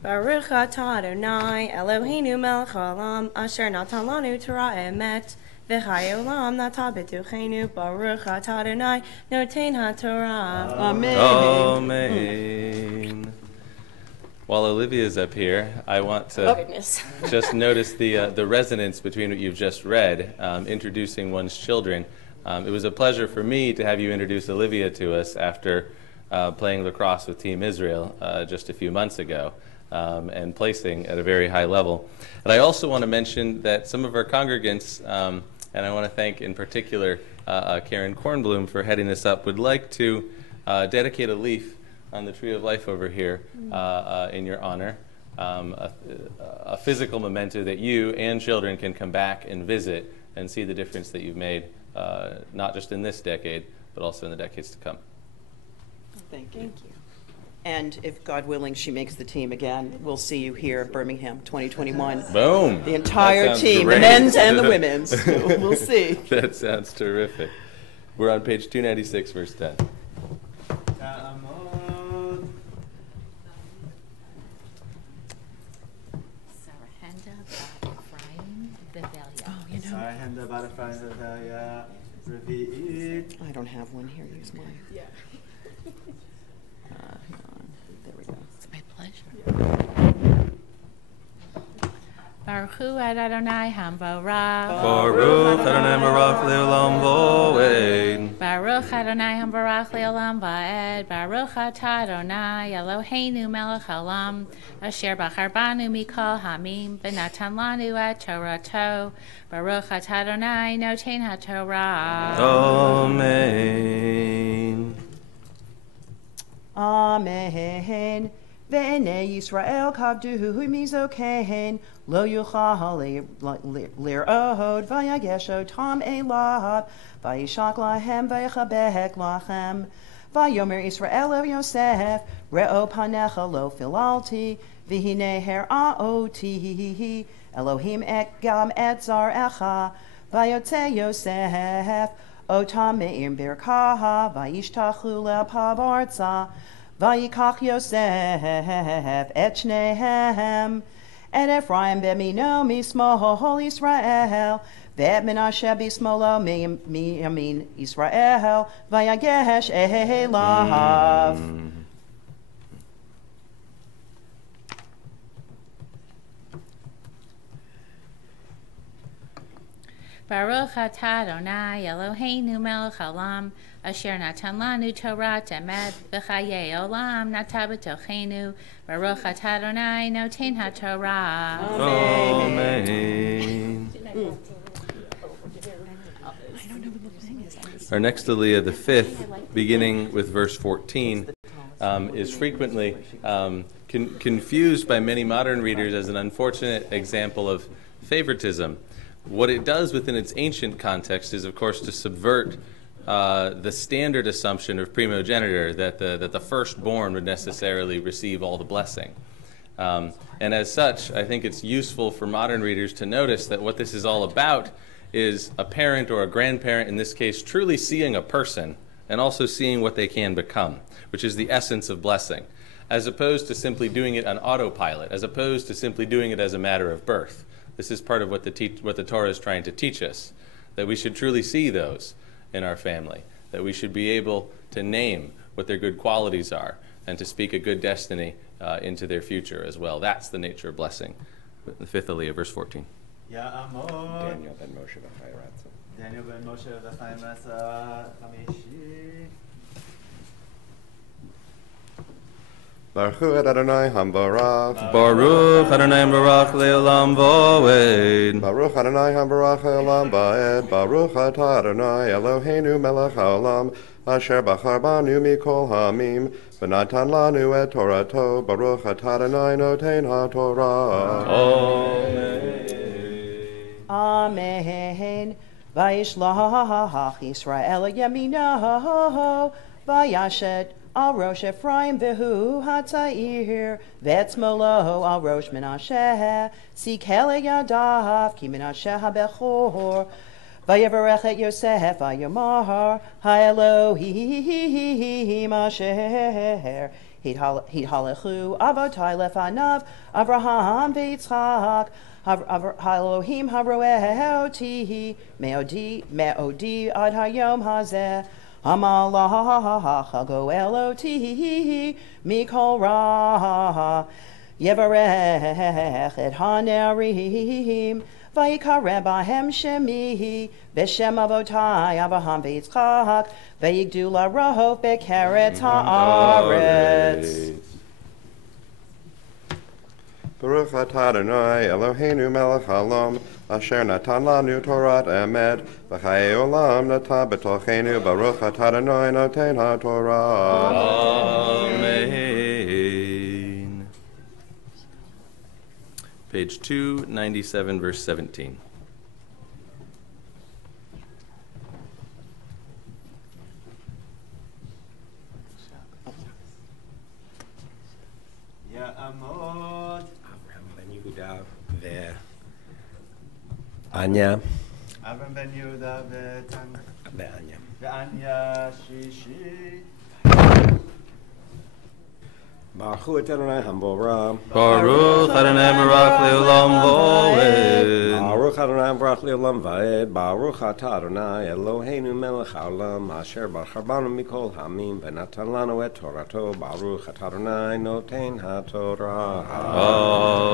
Baruch atah Adonai Eloheinu melech haolam asher natan lanu Torah emet v'chayei olam nata b'tuchenu Baruch atah Adonai noten haTorah. Amen. Amen. While Olivia is up here, I want to just notice the resonance between what you've just read, introducing one's children. It was a pleasure for me to have you introduce Olivia to us after playing lacrosse with Team Israel just a few months ago. And placing at a very high level. And I also want to mention that some of our congregants, and I want to thank in particular Karen Kornblum for heading this up, would like to dedicate a leaf on the Tree of Life over here in your honor, a physical memento that you and children can come back and visit and see the difference that you've made, not just in this decade, but also in the decades to come. Thank you. Thank you. And if God willing, she makes the team again, we'll see you here at Birmingham 2021. Boom. The entire team, great. the men's and the women's. We'll see. That sounds terrific. We're on page 296, verse 10. I don't have one here. Use mine. Yeah. Hang on. There we go. It's my pleasure. Baruch Hu Adonai Hambarach. Baruch Adonai Barach Leolam Voed. Baruch Adonai Hambarach Leolam Vaed. Baruch Atah Adonai Eloheinu Melech Haolam Asher Bachar Banu Mikol Hamim Benatan Lanu Et Torato. Baruch Atah Adonai Noten HaTorah. Amen. Amen. Ve'enei Yisrael kavduhu mizokein lo yuchal lir'od vayagesh otam elav vayishak lahem vayachabek lachem vayomer Yisrael el Yosef re'o panecha lo filalti v'hine hera'oti Elohim et gam et zar echa vayotze Yosef otam me'ir birkaha vayishtachu le'pavartza Vayikach Yosef et shnehem et Ephraim b'mino mismol Yisrael ve'et Menashe b'smolo miyamin Yisrael vayagesh elav. Baruch Atah Adonai Eloheinu Melech Haolam Asher Natan Lanu Torah Emet V'chayei Olam Nata B'tochenu Baruch Atah Adonai Noten HaTorah. Amen. Our next Aliyah, the fifth, beginning with verse 14, is frequently confused by many modern readers as an unfortunate example of favoritism. What it does within its ancient context is, of course, to subvert the standard assumption of primogeniture, that the firstborn would necessarily receive all the blessing. And as such, I think it's useful for modern readers to notice that what this is all about is a parent or a grandparent, in this case, truly seeing a person and also seeing what they can become, which is the essence of blessing, as opposed to simply doing it on autopilot, as opposed to simply doing it as a matter of birth. This is part of what the Torah is trying to teach us, that we should truly see those in our family, that we should be able to name what their good qualities are and to speak a good destiny into their future as well. That's the nature of blessing. The fifth Aliyah, verse 14. Daniel ben Moshe v'chayim rasa chamishi. Baruch Adonai Hambarach. Baruch Adonai Hambarach Leolam Voed. Baruch Adonai Hambarach Leolam Vaed. Baruch Atah Adonai Eloheinu Melech Haolam Asher Bachar Banu Mikol Hamim V'natan Lanu Et Torato. Baruch Atah Adonai Noten HaTorah. Amen. Vayishlach Yisrael Yemino Vayashet Al Rosh Ephraim Vehu Hatzair Vetzmolo Al Rosh Menashe Sikele Yadav Ki Menashe HaBechor Vayevarech et Yosef Vayomar HaElohim Asher Hidhalechu Avotai Lefanav Avraham V'Yitzchak Elohim Haroeoti Meodi Ad Hayom Hazeh Hamalach Goeloti Mikol Ra Yevarech et Hanerim Vayikare Bahem Shemi Beshem Avotai Avraham V'Yitzchak Vayigdu Larahov Bekeret Haaretz. Baruch Atah Adonai Eloheinu Melech Haolam Asher Natan Lanu Torah Emet V'chayei Olam Nata B'tochenu Baruch Atah Adonai Noten HaTorah. Amen. Page 297, verse 17. Anya. Avram ben Yehuda v'Tanya. Anya. V'Anya Shishi. Baruch Adonai Hamvorah. Baruch Adonai Barak Leolam Voed. Baruch Adonai Barak Leolam Vaed. Baruch Atah Adonai Eloheinu melech haolam asher b'charbanu mikol hamim v'natan lanu et Torato. Baruch Atah Adonai noten haTorah.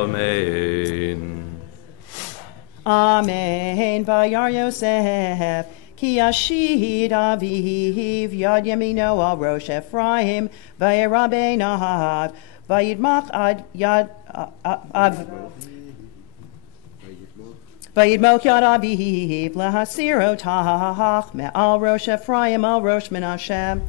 Amen. Amen. Vayar Yosef. Ki yashid aviv yad yamino al rosh Ephraim vayera beinav vayidmach ad yad vayidmok yad aviv lahasiro tach me'al rosh Ephraim al rosh Menashe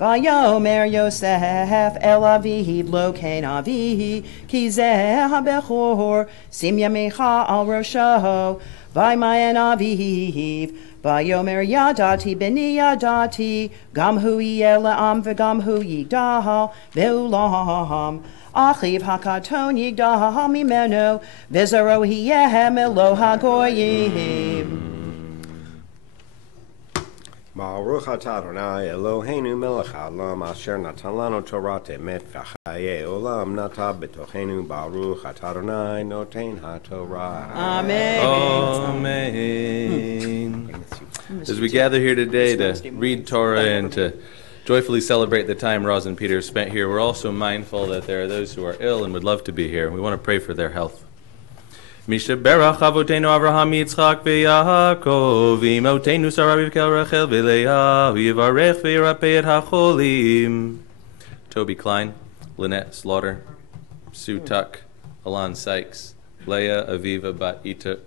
vayomer Yosef el aviv lo ken aviv ki zeh habechor sim yamecha al rosho vaymayen aviv Vayomer yadati beni yadati gam hu yela'am v'gam hu yigdah ve'ulam achiv hakaton yigdah mimeno v'zaro hiyehem elo hagoyim. Baruch Atah Adonai Eloheinu melech haolam asher natan lanu Torah emet v'chaye olam nata b'tochenu. Baruch Atah Adonai noten haTorah. Amen. Amen. As we gather here today to read Torah and to joyfully celebrate the time Roz and Peter have spent here, we're also mindful that there are those who are ill and would love to be here. We want to pray for their health. Mishaberach Avotenu Avraham Yitzchak v'Yaakov Imotenu Sarah Rivka Rachel v'Leah Yivarech v'Yirapeh et HaCholim. Toby Klein, Lynette Slaughter, Sue Tuck, Alon Sykes, Leah Aviva Bat Ita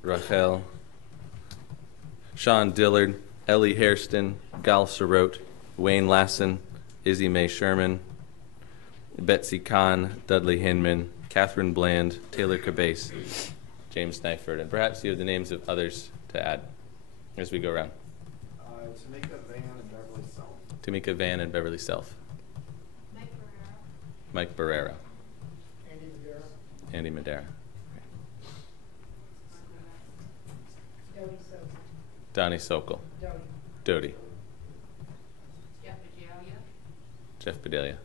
Rachel, Sean Dillard, Ellie Hairston, Gal Sarot, Wayne Lassen, Izzy Mae Sherman, Betsy Kahn, Dudley Hinman, Catherine Bland, Taylor Cabase, James Kniford, and perhaps you have the names of others to add as we go around. Tamika Van and Beverly Self. Tamika Van and Beverly Self. Mike Barrera. Andy Madera. Donnie Sokol. Dodie. Jeff Bedelia.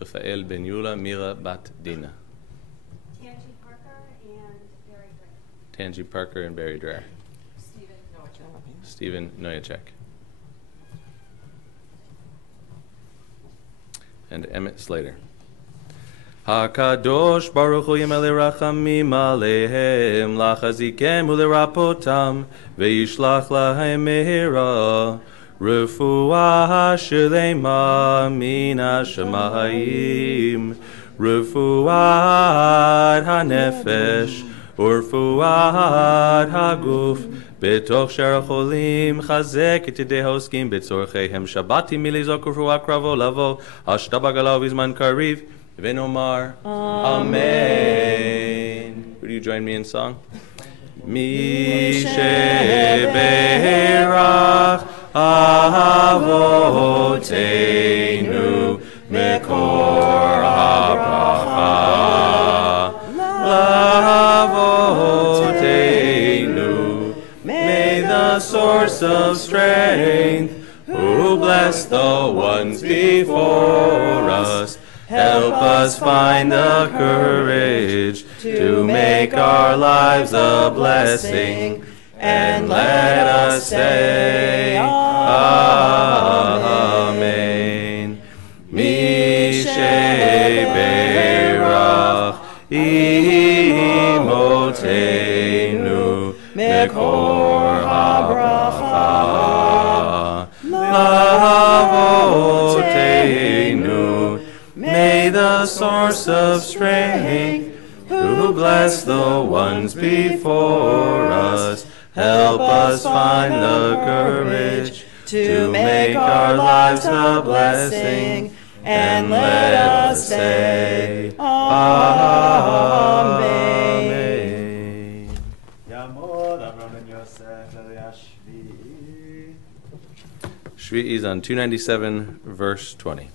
Rafael Ben Yula, Mira Bat Dina. Tangi Parker and Barry Dreher. Stephen Noyacek. And Emmett Slater. HaKadosh Baruch Hu Yimele Rachamim Alehem Lachazikem Ulerapotam Veishlach Lahem Mehira Refuah Shelema Mina Shamayim Refuah HaNefesh Urfuah HaGuf Betoch Shar HaCholim Chazek Et Yedei Hoskim Betzorcheihem Shabbati Milizok Urfuah Kravo Lavo Ashtabagalav Izman Kariv Venomar. Amen. Would you join me in song? Mi sheberach avoteinu mekor habracha lavotenu. May the source of strength, who bless the ones before us, help us find the courage to make our lives a blessing, and let us say Amen. Mi sheberach imotenu mekor habracha lavotenu. May the source of strength, who bless the ones before us, help us find the courage to make our lives a blessing, and let us say Amen. Yamod Avram ben Yosef Eliashvi. Shvi is on 297, verse 20.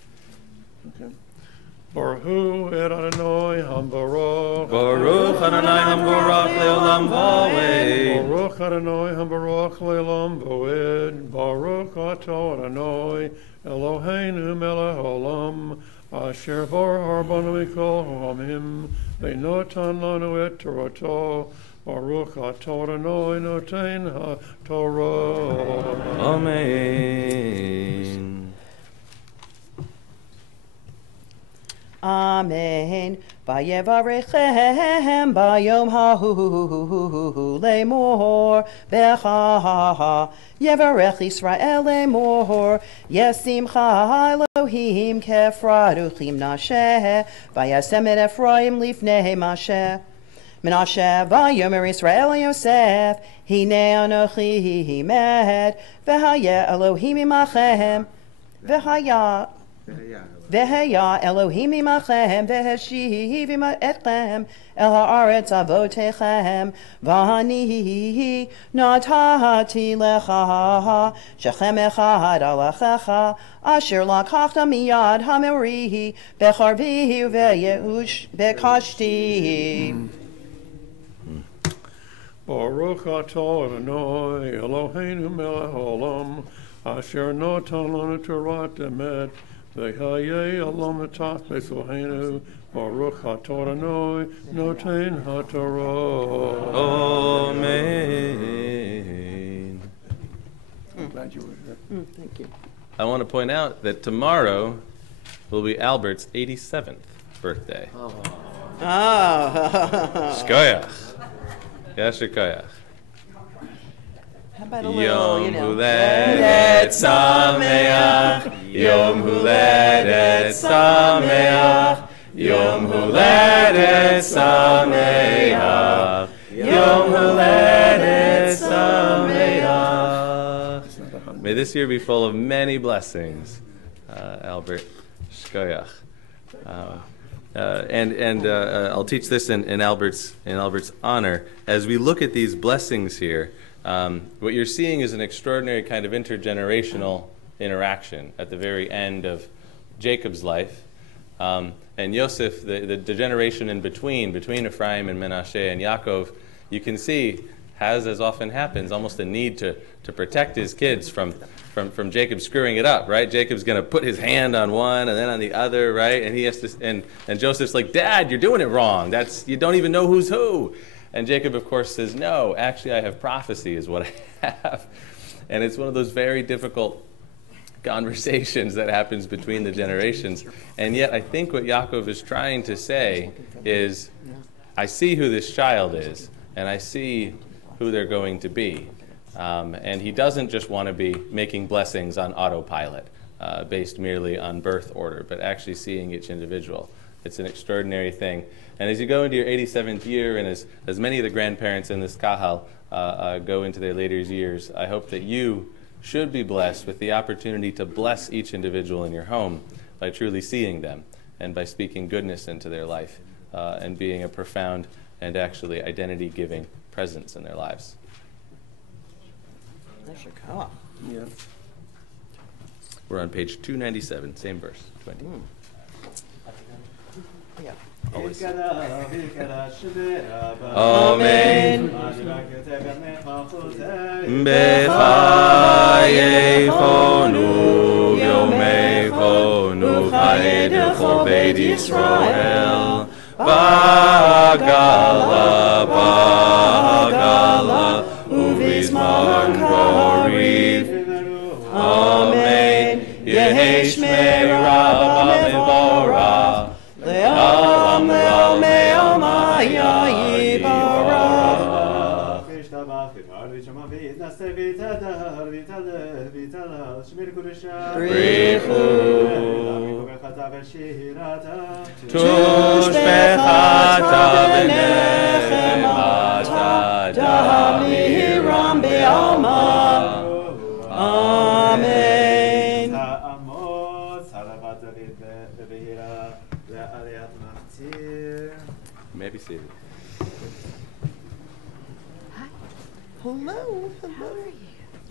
Baruch et Adonai Hambarach. Baruch Adonai Hambarach leolam va'ed. Baruch Adonai Hambarach leolam va'ed. Baruch atah Adonai Eloheinu melech haolam. Asher bar harbanu mikol ha'amim. Ve'notan lanu et Torato. Baruch atah Adonai noten ha'torah. Amen. Amen. Vayevarechem bayom hahu lemor becha. Yevarech Yisrael lemor. Yesimcha Elohim kefradu chim nasheh. Vayasem et Ephraim lifnei Masheh. Menashe vayomer Yisrael Yosef. Hine anochi med. V'haya Elohim imachem. V'haya Elohim imachem, v'heshiv etchem, el haaretz avotechem, v'ani natati lecha, shechem echad alachecha, asher lakachta miyad hamerihi, becharvihi v'yeush bekashti. Baruch atah Adonai Eloheinu melech haolam, asher notan lanu Torah emet, V'hayei alam etach besoheinu, Baruch atah Adonai noten haTorah. Amen. I'm glad you were here. Thank you. I want to point out that tomorrow will be Albert's 87th birthday. Shkoyach. Yasher koyach. How about a little, Yom Huledet Sameach, Yom Huledet Sameach, Yom Huledet Sameach, Yom Huledet Sameach. May this year be full of many blessings, Albert. Shkoyach. I'll teach this in Albert's honor. As we look at these blessings here, what you're seeing is an extraordinary kind of intergenerational interaction at the very end of Jacob's life. And Yosef, the generation in between Ephraim and Menashe and Yaakov, you can see has, as often happens, almost a need to protect his kids from Jacob screwing it up, right? Jacob's going to put his hand on one and then on the other, right? And he has to, and Joseph's like, Dad, you're doing it wrong. You don't even know who's who. And Jacob, of course, says, no, actually I have prophecy is what I have. And it's one of those very difficult conversations that happens between the generations. And yet I think what Yaakov is trying to say is, I see who this child is, and I see who they're going to be. And he doesn't just want to be making blessings on autopilot, based merely on birth order, but actually seeing each individual. It's an extraordinary thing. And as you go into your 87th year, and as many of the grandparents in this kahal go into their later years, I hope that you should be blessed with the opportunity to bless each individual in your home by truly seeing them and by speaking goodness into their life and being a profound and actually identity-giving presence in their lives. Yeah. We're on page 297, same verse, 20. Yeah. Always. Amen. Bechayechonu yomechonu chayedecho beit Yisrael Bagala uvizman koriv. Amen. Yehesh me'rabba me'bora le'olam le'om me'om ha'yayibara. Tush bechata v'nechemata damiram be'alma. Amen. Maybe see it. Hello. How are you?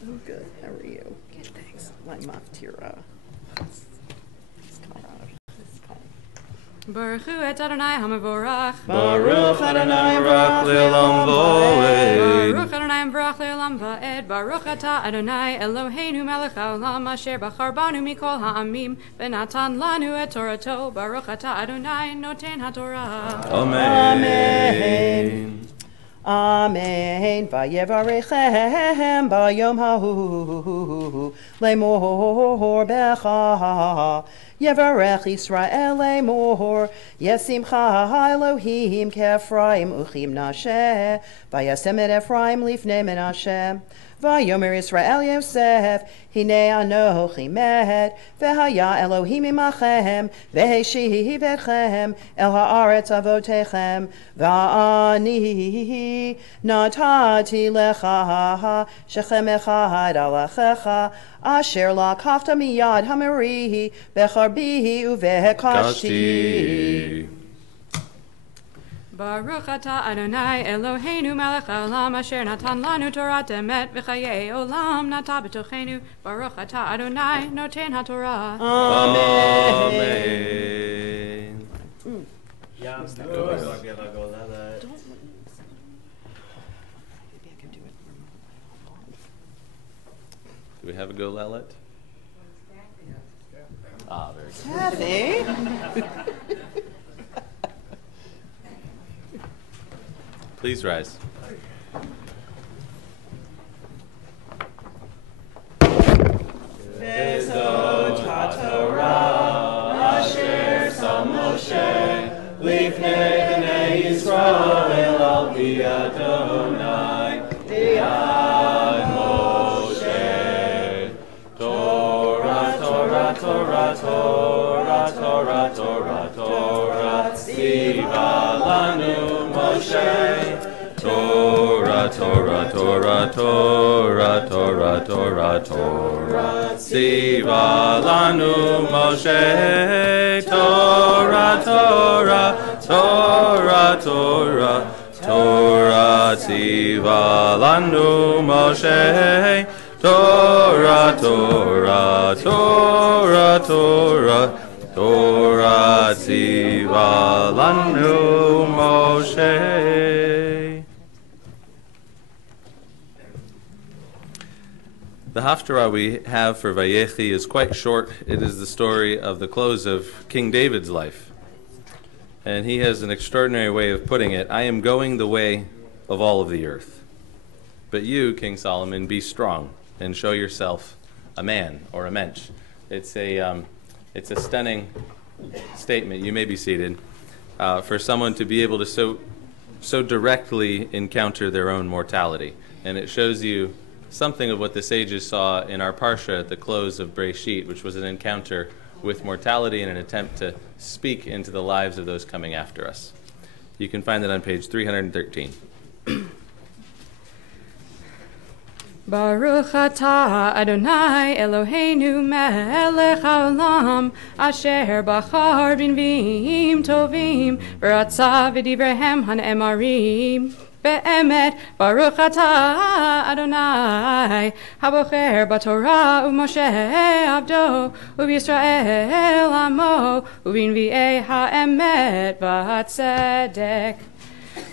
I'm good. How are you? Good, thanks. My maftira. Baruch Hu et Adonai HaMevorach. Baruch Adonai Baruch Le'olam V'oed. Baruch Adonai Baruch Le'olam V'oed. Baruch Atah Adonai Eloheinu Melech HaOlam Asher Bachar Banu Mikol Ha'amim V'natan Lanu et Torato. Baruch Atah Adonai Noten HaTorah. Amen. Amen. Vayevarechem bayom hahu lemor becha. Yevarech Yisrael lemor yesimcha Elohim ke'Ephraim uchim Nashe vayasem et Ephraim lifnei Menashe. Vayomer Yisrael Yosef, Hine Anochi met, Vehaya Elohim imachem, Veheshiv etchem, El haaretz avotechem, Va'ani natati lecha, Shechem echad alachecha, Asher lakafta miyad hamerihi, Becharbihi uvehekashti. Baruch atah Adonai Eloheinu melech haolam asher natan lanu Torat emet v'chayei olam nata b'tochenu. Baruch atah Adonai noten haTorah. Amen. Do we have a go lelet? Ah, very good. Kathy? Please rise. Vezot HaTorah Asher Sam Moshe Lifnei Bnei Yisrael Al Pi Adonai Yad Moshe Torah, Torah, Torah, Torah, Torah, Torah, Torah Tziva Lanu Moshe Torah, Torah, Torah, Torah, Torah, Torah, Torah. Tziva lanu Moshe. Torah, Torah, Torah, Torah, Torah. Tziva lanu Moshe. Torah, Torah, Torah, Torah, Torah. Tziva lanu Moshe. The Haftarah we have for Vayechi is quite short. It is the story of the close of King David's life. And he has an extraordinary way of putting it. I am going the way of all of the earth. But you, King Solomon, be strong and show yourself a man or a mensch. It's a stunning statement. You may be seated. For someone to be able to so directly encounter their own mortality. And it shows you something of what the sages saw in our Parsha at the close of Breshit, which was an encounter with mortality and an attempt to speak into the lives of those coming after us. You can find that on page 313. Baruch atah Adonai Eloheinu melech haolam asher bachar b'nviim tovim v'ratza v'divrehem han'emarim. Be'emet, Baruch atah Adonai, habocher b'Torah u'Moshe avdo, u'Yisrael amo, u'b'nvi'ei ha'emet v'hatzedek.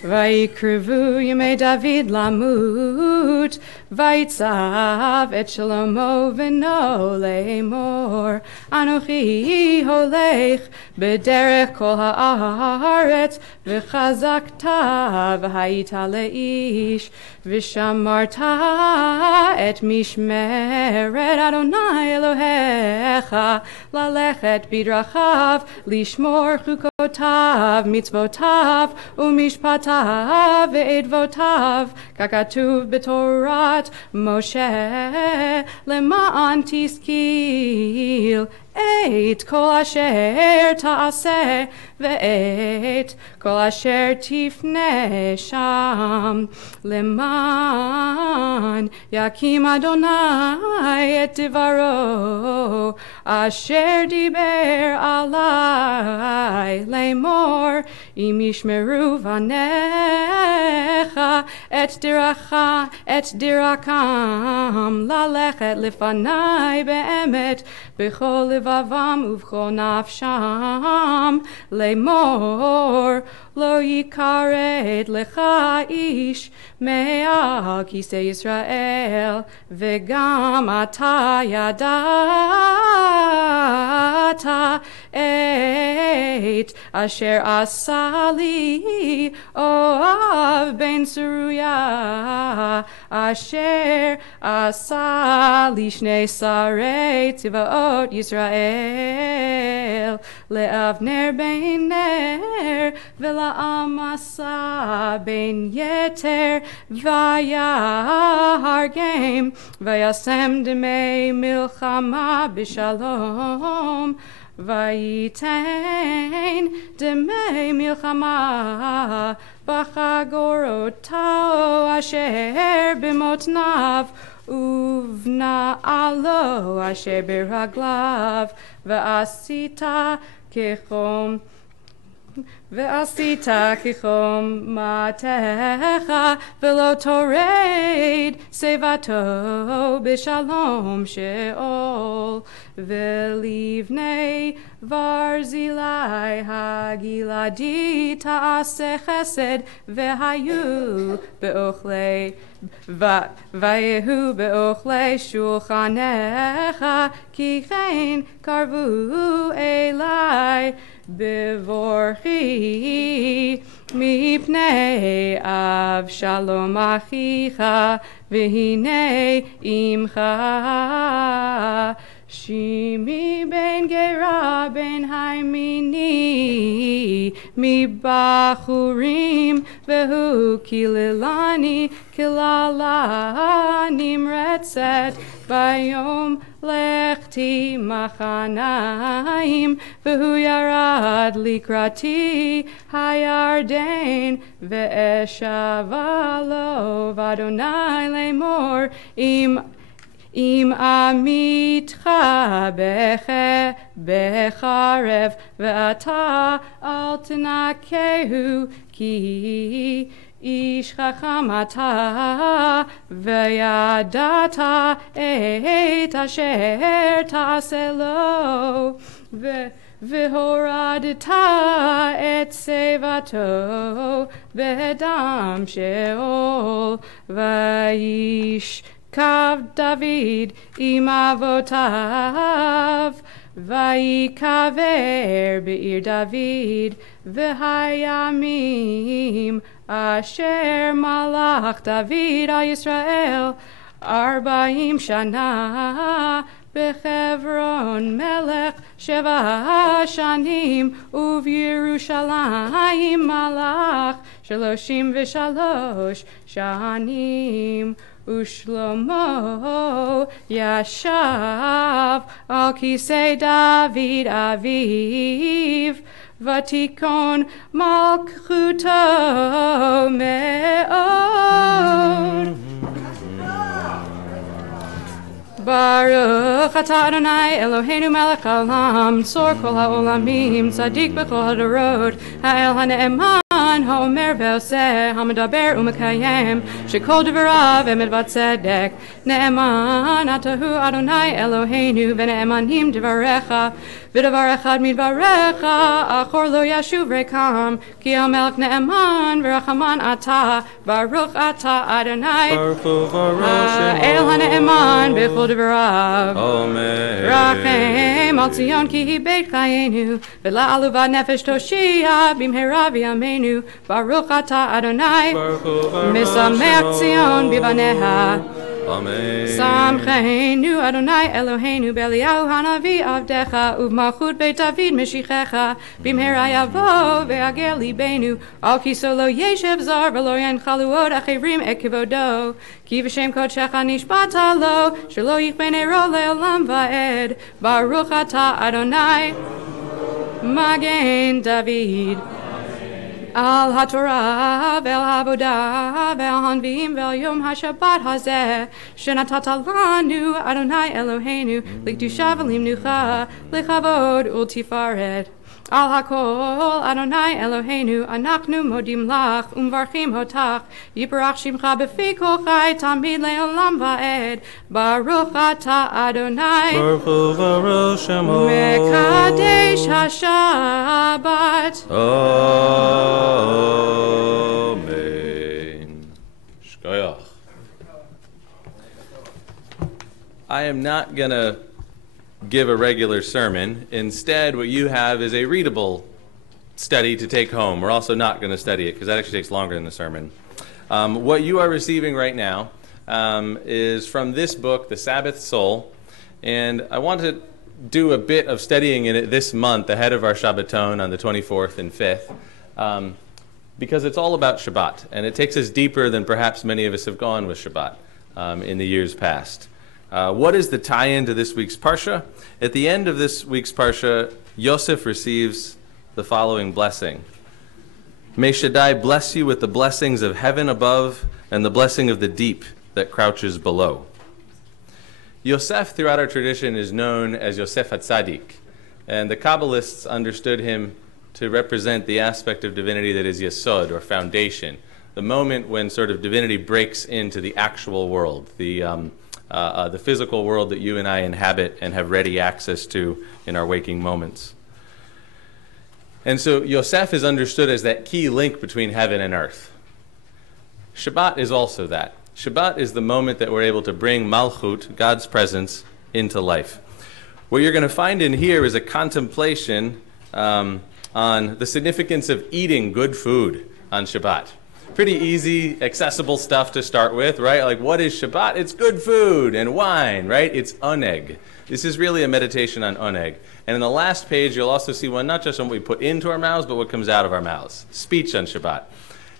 Vayikrevu yemei David lamut, vayitzav et Shlomo v'no le'emor, Anochi holech b'derech kol ha'aretz, v'chazakta v'hayita le'ish, v'shamarta et mishmeret Adonai Elohecha, lalechet bidrachav, lishmor chukotav, mitzvotav, u'mishpatav, ve'edvotav, kakatuv b'Torat Moshe, lema'an tiskil, et kol asher ta'aseh, ve'et kol asher tifne sham, lema'an Zion. Yakim Adonai et divaro, asher diber alai lemor, im yishmeru vanecha et dirakam lalechet lifanai be'emet b'chol levavam uv'chol nafsham lemor lo yikaret lecha ish me'al kisei Yisrael v'gam ata yadata et asher asali oav ben Seruya asher asali shnei sarei tzvaot Yisrael le'avner ben ner ולעמסה בין יתר ויהרגם וישם דמי מלחמה בשלום וייתן דמי מלחמה בחגורותיו אשר במותניו ובנעלו אשר ברגליו ועשית כחום מתך ולא תורד שיבתו בשלום שאול ולבני ברזילי הגלעדי תעשה חסד והיו באוכלי שולחנך כי כן קרבו אלי בבורכי מפני אבשלום אחיך והנה עמך שימי בן גרה בן הימיני מבחורים והוא קיללני קללה נמרצת ביום לכתי מחניים והוא ירד לקראתי הירדן ואשבה לו ואדוני לאמור אם עמיתך בחרב ואתה אל תנקהו כי איש חכם אתה וידעת את אשר תעשה לו והורדת את שיבתו בדם שאול וישכב דוד עם אבותיו ויקבר בעיר דוד והימים אשר מלך דוד על ישראל 40 שנה בחברון מלך 7 שנים ובירושלים מלך 33 שנים ושלמה ישב על כיסא דוד אביו ותיכון מלכותו מאוד. Baruch atah Adonai Eloheinu melech haolam tzor kol haolamim tzadik b'chol hadorot ha'el ha'ne'eman ha'omer ve'oseh ha'medaber u'mekayem shekol devarav emet v'tzedek ne'eman atahu Adonai Eloheinu v'ne'emanim devarecha v'davar echad midvarecha achor lo yashuv rekam ki ha'melech ne'eman v'rachaman atah Baruch atah Adonai ha'el ha'ne'eman b'chol Amen. Rachem al Zion ki hi beit chayenu v'la'alu v'nefesh toshia b'mhera v'yameinu Baruch atah Adonai misamech Zion b'baneha Amen. Samchenu Adonai Eloheinu b'Eliyahu hanavi avdecha uv'malchut beit David meshichecha b'mhera yavo ve'ager libenu al kiso lo yeshev zar v'lo yenchalu od acherim et kivodo ki v'shem kodshecha nishbata lo shelo yichben ero le'olam va'ed Baruch atah Adonai Magen David Al haTorah ve'al havodah ve'al hanviim ve'al yom haShabbat hazeh shenatata lanu Adonai Eloheinu likdusha v'limnucha lechavod ultifaret. Al hakol Adonai Eloheinu anachnu modim lach umvarchim hotach yiparach shimcha b'fi kol chai tamid le'olam va'ed baruch ata Adonai Baruch hu baruch shemo mekadesh haShabbat. Amen. Shkoyach. I am not going to give a regular sermon. Instead, what you have is a readable study to take home. We're also not going to study it because that actually takes longer than the sermon. What you are receiving right now is from this book, The Sabbath Soul, and I want to do a bit of studying in it this month ahead of our Shabbaton on the 24th and 5th because it's all about Shabbat, and it takes us deeper than perhaps many of us have gone with Shabbat in the years past. What is the tie-in to this week's Parsha? At the end of this week's Parsha, Yosef receives the following blessing. May Shaddai bless you with the blessings of heaven above and the blessing of the deep that crouches below. Yosef, throughout our tradition, is known as Yosef HaTzadik, and the Kabbalists understood him to represent the aspect of divinity that is Yesod, or foundation, the moment when sort of divinity breaks into the actual world, the physical world that you and I inhabit and have ready access to in our waking moments. And so Yosef is understood as that key link between heaven and earth. Shabbat is also that. Shabbat is the moment that we're able to bring Malchut, God's presence, into life. What you're going to find in here is a contemplation on the significance of eating good food on Shabbat. Pretty easy, accessible stuff to start with, right? Like, what is Shabbat? It's good food and wine, right? It's oneg. This is really a meditation on oneg. And in the last page, you'll also see one not just on what we put into our mouths, but what comes out of our mouths. Speech on Shabbat.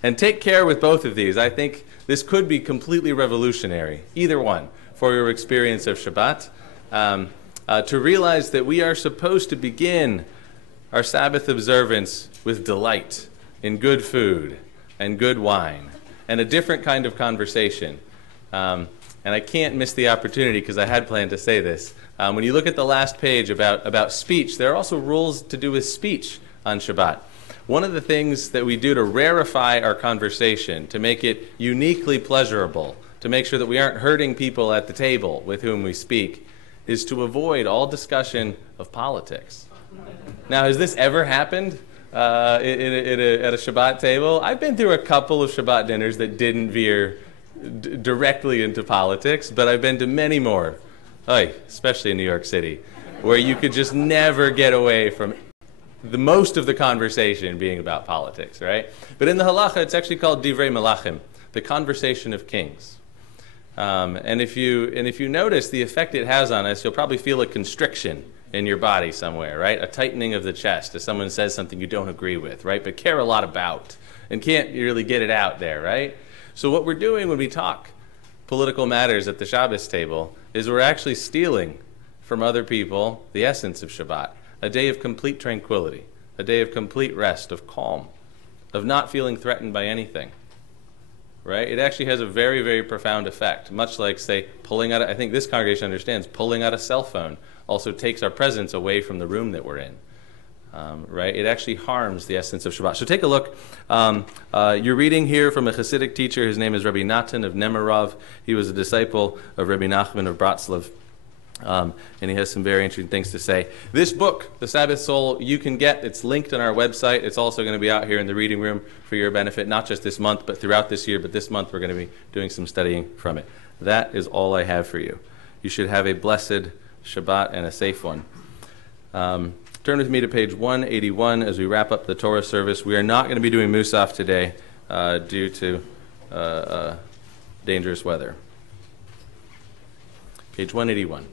And take care with both of these. I think this could be completely revolutionary, either one, for your experience of Shabbat. To realize that we are supposed to begin our Sabbath observance with delight in good food and good wine, and a different kind of conversation. And I can't miss the opportunity because I had planned to say this. When you look at the last page about speech, there are also rules to do with speech on Shabbat. One of the things that we do to rarefy our conversation, to make it uniquely pleasurable, to make sure that we aren't hurting people at the table with whom we speak, is to avoid all discussion of politics. Now, has this ever happened? At a Shabbat table? I've been through a couple of Shabbat dinners that didn't veer directly into politics, but I've been to many more, especially in New York City, where you could just never get away from the most of the conversation being about politics, right? But in the halacha, it's actually called divrei melachim, the conversation of kings. And if you notice the effect it has on us, you'll probably feel a constriction in your body somewhere, right? A tightening of the chest as someone says something you don't agree with, right? But care a lot about and can't really get it out there, right? So what we're doing when we talk political matters at the Shabbos table is we're actually stealing from other people the essence of Shabbat, a day of complete tranquility, a day of complete rest, of calm, of not feeling threatened by anything, right? It actually has a very, very profound effect, much like, say, pulling out, I think this congregation understands, pulling out a cell phone also takes our presence away from the room that we're in, right? It actually harms the essence of Shabbat. So take a look. You're reading here from a Hasidic teacher. His name is Rabbi Natan of Nemirov. He was a disciple of Rabbi Nachman of Bratslav. And he has some very interesting things to say. This book, The Sabbath Soul, you can get. It's linked on our website. It's also going to be out here in the reading room for your benefit, not just this month, but throughout this year. But this month, we're going to be doing some studying from it. That is all I have for you. You should have a blessed Shabbat and a safe one. Turn with me to page 181 as we wrap up the Torah service. We are not going to be doing Musaf today due to dangerous weather. Page 181.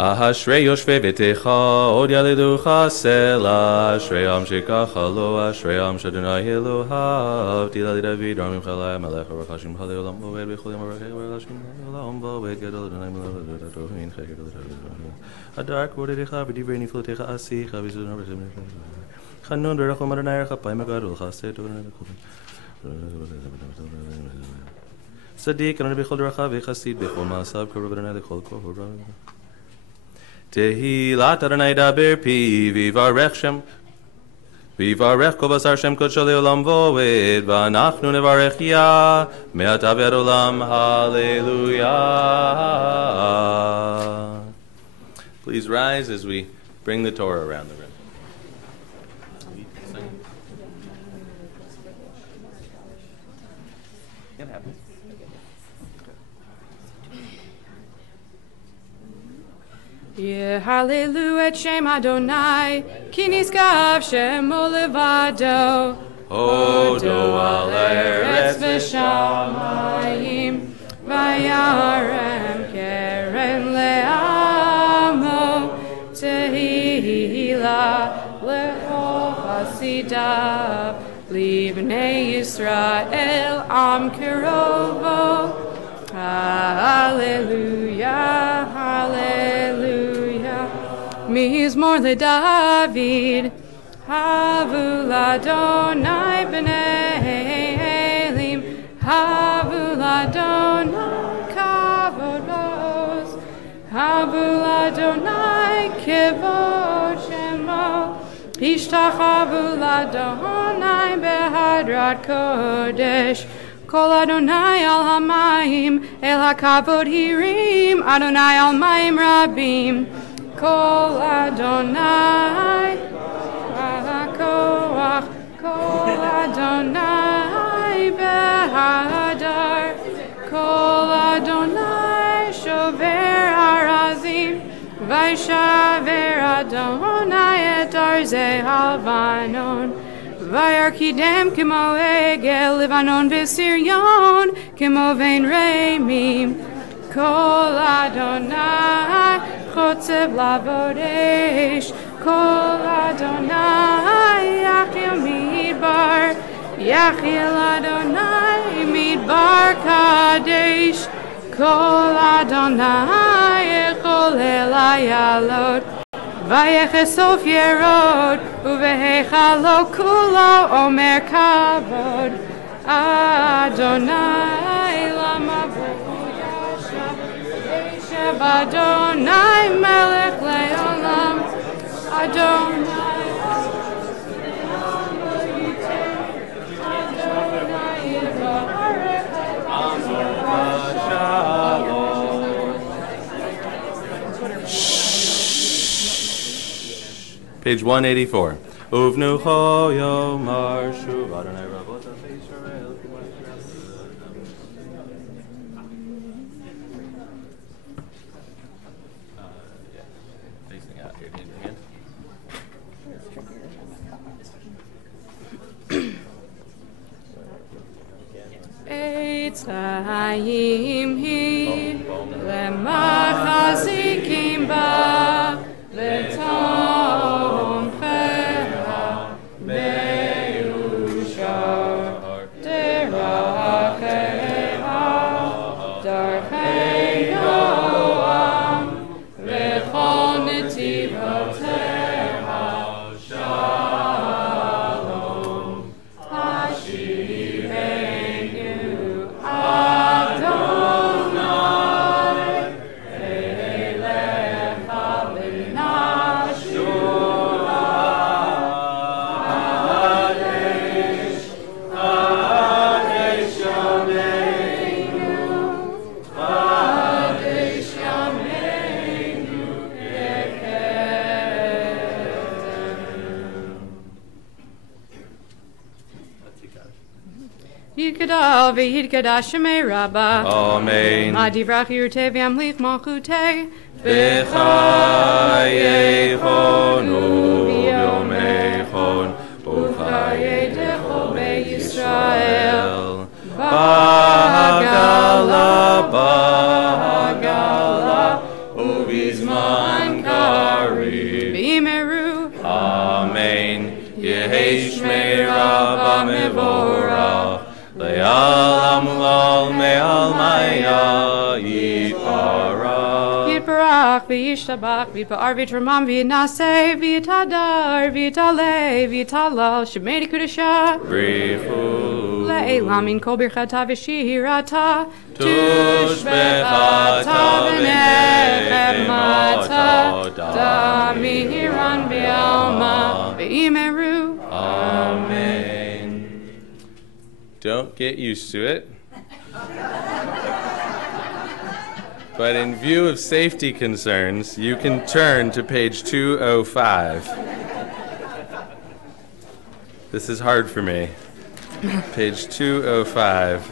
Ashrei Yoshvei Betecha Od Yaliducha Sela Ashrei Am Shekacha Lo Ashrei Am Shadonai Elohav Tila David Ramim Chalai Melech Arachashim Chalei Olam Voed Becholim Arachei Arachashim Olam Voed Gedol Adonai Melech Tohin Cheker Adar Kodecha V'divrei Niflotecha Asicha V'zun Arachim Chanun Berachom Adonai Arachapay Megadol Chasei Adonai Sadiq Adonai Bechol Derachav V'chasid Bechol Maasav Korov Adonai Lechol Korov Tehilat Adonai Daber Pi Vivarech Shem Vivarech Kol Basar Shem Kodsho Leolam Voed V'anachnu Nevarech Ya Me'ata V'ad Olam Hallelujah. Please rise as we bring the Torah around the room. It happens. Hallelujah et Shem Adonai, Ki niskav Shemo levado, Odo al eretz v'shamayim, Vayarem keren le'amo, Tehila le'chol chasidav, Libnei Yisrael am kerovo. Hallelujah, hallelujah. Mizmor leDavid, Havu l'Adonai b'nei Elim, Havu l'Adonai kavod ba'oz, Havu l'Adonai kevod shemo, Ishtachavu l'Adonai behadrat kodesh, Kol Adonai al hamayim, el hakavod hirim, Adonai al mayim rabim. Kol Adonai al hakoach, Kol Adonai behadar, Kol Adonai shover harazim, Vayshaver Adonai et arzei halvanon. Vayarkidem kimo egel Levanon v'Siryon kimo vein reimim. Kol Adonai chotzev lavodesh. Kol Adonai yachil midbar. Yachil Adonai midbar kadesh. Kol Adonai echol elayalot. Vayechesof yerod, uvehechalo kulo omer kavod. Adonai lama v'yashav, Yeshav Adonai melech leolam. Adonai Adonai yivarech Page 184. Uvnu cho yomar shuv Adonai Rabot Yisrael. Facing out here. Eitz chayim hi lemachazikim ba v'tom checha be'ushar derachecha darchei noam v'chol netivotecha shalom hashivenu Adonai elecha b'nashua Kadesh Kadesh Yameinu Kadesh Yameinu Yikadal v'yidkadash shemei Rabbah. Amen. Madivrach yirteh v'yamlich malchuteh. B'chayechon u'yomechon u'chayei dechol be'Yisrael. Ba'agala, ba'agala, u'bizman v'yishtabach, v'yitpa'ar, v'yitramam, v'yitnaseh, v'yitadar, v'yitaleh, v'yitalal, shemei kudasha. Brichu. Le'elam min kol birchata v'shirata. Tushbechata v'nechemata. Damiran v'alma v'imeru. Amen. Don't get used to it. But in view of safety concerns, you can turn to page 205. This is hard for me. Page 205.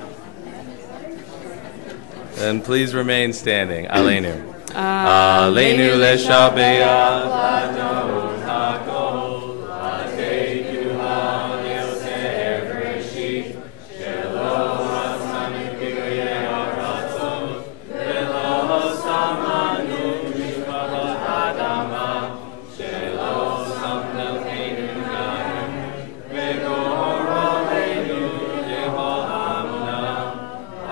And please remain standing. Aleinu. Aleinu leshabeach ladon hakol ateinu ha'yoter v'reshit shelo hasamim b'goyei ha'ratzon v'lo samanu mishpachat adama shelo samtel keinu gaim v'gor aleinu lehol hamuna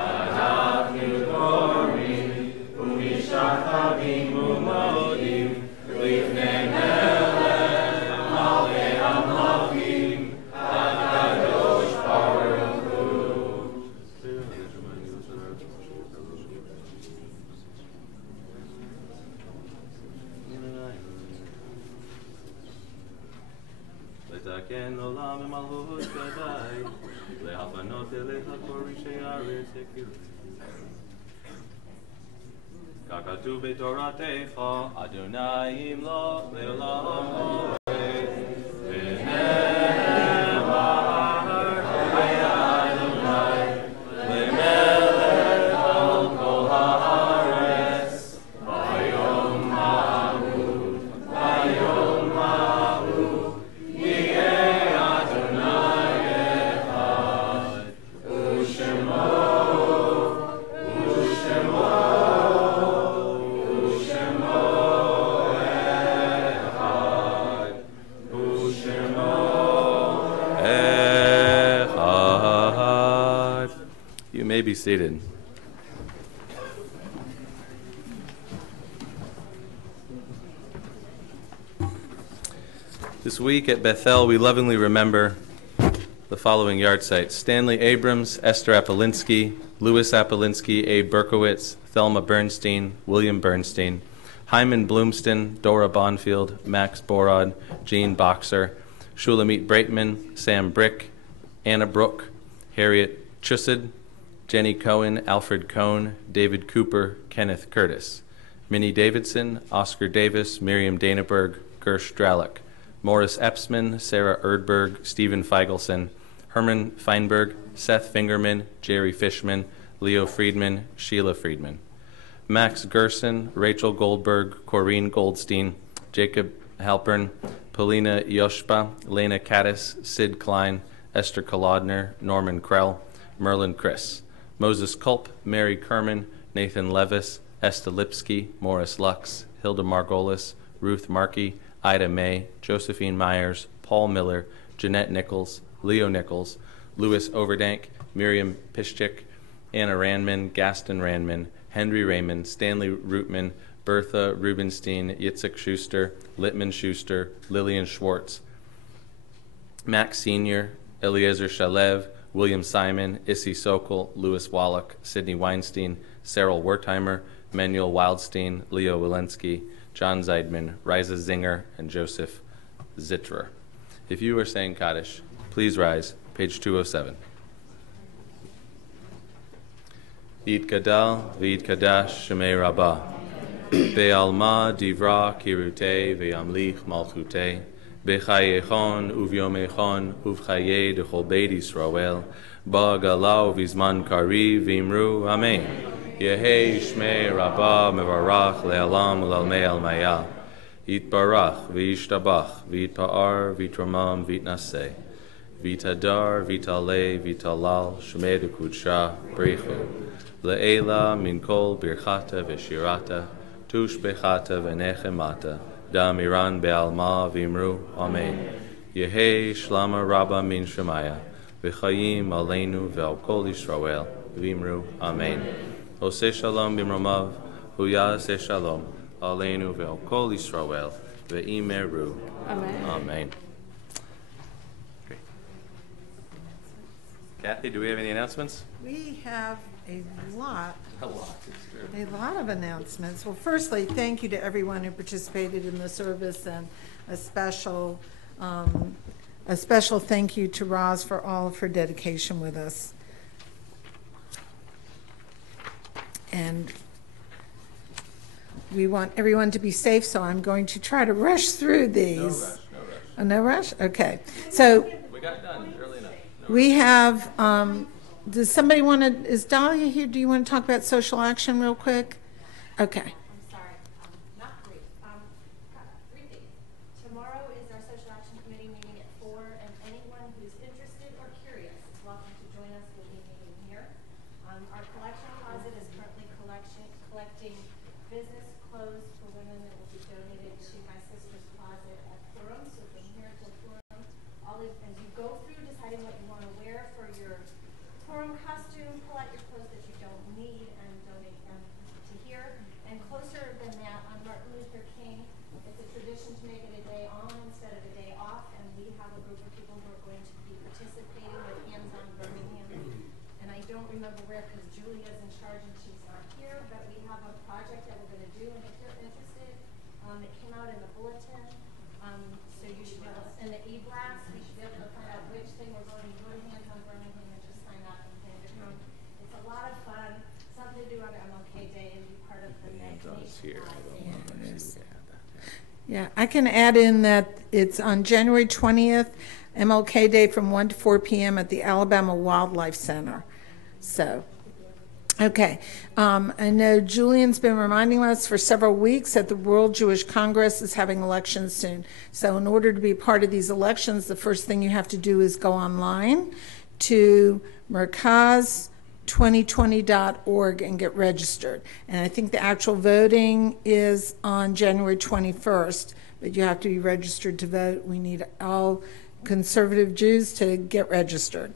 anachnu korim u'mishachavim u'modim lifnei melech malei hamlakim hakadosh baruch hu. לתקן עולם במלכות שדי, להפנות אליך כל רישי הארץ יקירי. כך כתוב בתורתך, אדוני ימלוך לעולם עד. ונאמר, היה אדוני למלך על כל הארץ. ביום ההוא, ביום ההוא, יהיה אדוני אחד, ושמו Echad. You may be seated. This week at Bethel, we lovingly remember the following yard sites: Stanley Abrams, Esther Apolinsky, Louis Apolinsky, Abe Berkowitz, Thelma Bernstein, William Bernstein, Hyman Bloomston, Dora Bonfield, Max Borod, Jean Boxer, Shulamit Breitman, Sam Brick, Anna Brooke, Harriet Chussid, Jenny Cohen, Alfred Cohn, David Cooper, Kenneth Curtis, Minnie Davidson, Oscar Davis, Miriam Danaberg, Gersh Dralick, Morris Epsman, Sarah Erdberg, Stephen Feigelson, Herman Feinberg, Seth Fingerman, Jerry Fishman, Leo Friedman, Sheila Friedman, Max Gerson, Rachel Goldberg, Corrine Goldstein, Jacob Halpern, Paulina Yoshba, Lena Caddis, Sid Klein, Esther Kolodner, Norman Krell, Merlin Chris, Moses Culp, Mary Kerman, Nathan Levis, Esta Lipsky, Morris Lux, Hilda Margolis, Ruth Markey, Ida May, Josephine Myers, Paul Miller, Jeanette Nichols, Leo Nichols, Louis Overdank, Miriam Piszczyk, Anna Randman, Gaston Randman, Henry Raymond, Stanley Rootman, Bertha Rubenstein, Yitzhak Schuster, Littman Schuster, Lillian Schwartz, Max Sr., Eliezer Shalev, William Simon, Issy Sokol, Louis Wallach, Sidney Weinstein, Cyril Wertheimer, Manuel Wildstein, Leo Walensky, John Zeidman, Riza Zinger, and Joseph Zitrer. If you are saying Kaddish, please rise, page 207. Yitgadal v'yitkadash shemei rabbah, be'alma divra kirutei ve'yamlich malchutei, b'chayechon uvyomechon uvchaye dechol beit Yisrael, ba'galau v'zman kari v'imru amen. Yehei shmei rabbah mevarach le'alam u'lalmei almaya, yitbarach v'yishtabach v'yitpa'ar v'yitramam v'yitnaseh, v'yitadar v'yitaleh v'yitalal shmei dekudsha brichu. Le'ela min kol birchata v'shirata, tush bechata v'nechemata, damiran be'alma v'imru, amen. Yehei shlama rabba min shemaya, v'chayim aleinu ve'al kol Yisrael, v'imru, amen. Oseh shalom b'mromav, huyaseh shalom, Aleinu ve'al kol Yisrael ve'imeru. Amen. Amen. Great. Kathy, do we have any announcements? We have a lot. A lot, it's true. A lot of announcements. Well, firstly, thank you to everyone who participated in the service, and a special thank you to Roz for all of her dedication with us. And we want everyone to be safe, so I'm going to try to rush through these. No rush, no rush. Oh, no rush? Okay. So We got done early enough. we have, does somebody want to, is Dahlia here? Do you want to talk about social action real quick? Okay. I'm sorry, not brief. Three things. Tomorrow is our social action committee meeting at 4, and anyone who's interested or curious is welcome to join us. We'll be meeting here. Our collection closet is currently collecting business clothes for women that will be donated to my sister's closet at Purim. So from here till Purim, as you go through deciding what you want to wear for your Purim costume, pull out your clothes that you don't need and donate them to here. And closer than that, on Martin Luther King, it's a tradition to make it a day on instead of a day off, and we have a group of people who are going to be participating with Hands on Birmingham. And I don't remember where, because Julia's in charge and she's not here, but we have a project that we're going to do, and if you're interested, it came out in the bulletin, so you should be able to, in the e-blast, you should be able to find out which thing we're going to go to Hands on Birmingham and just sign up and hand it home. It's a lot of fun, something to do on MLK Day and be part of the next nation. Yeah, I can add in that it's on January 20th, MLK Day, from 1 to 4 p.m. at the Alabama Wildlife Center. So, okay. I know Julian's been reminding us for several weeks that the World Jewish Congress is having elections soon. So in order to be part of these elections, the first thing you have to do is go online to merkaz2020.org and get registered. And I think the actual voting is on January 21st, but you have to be registered to vote. We need all conservative Jews to get registered.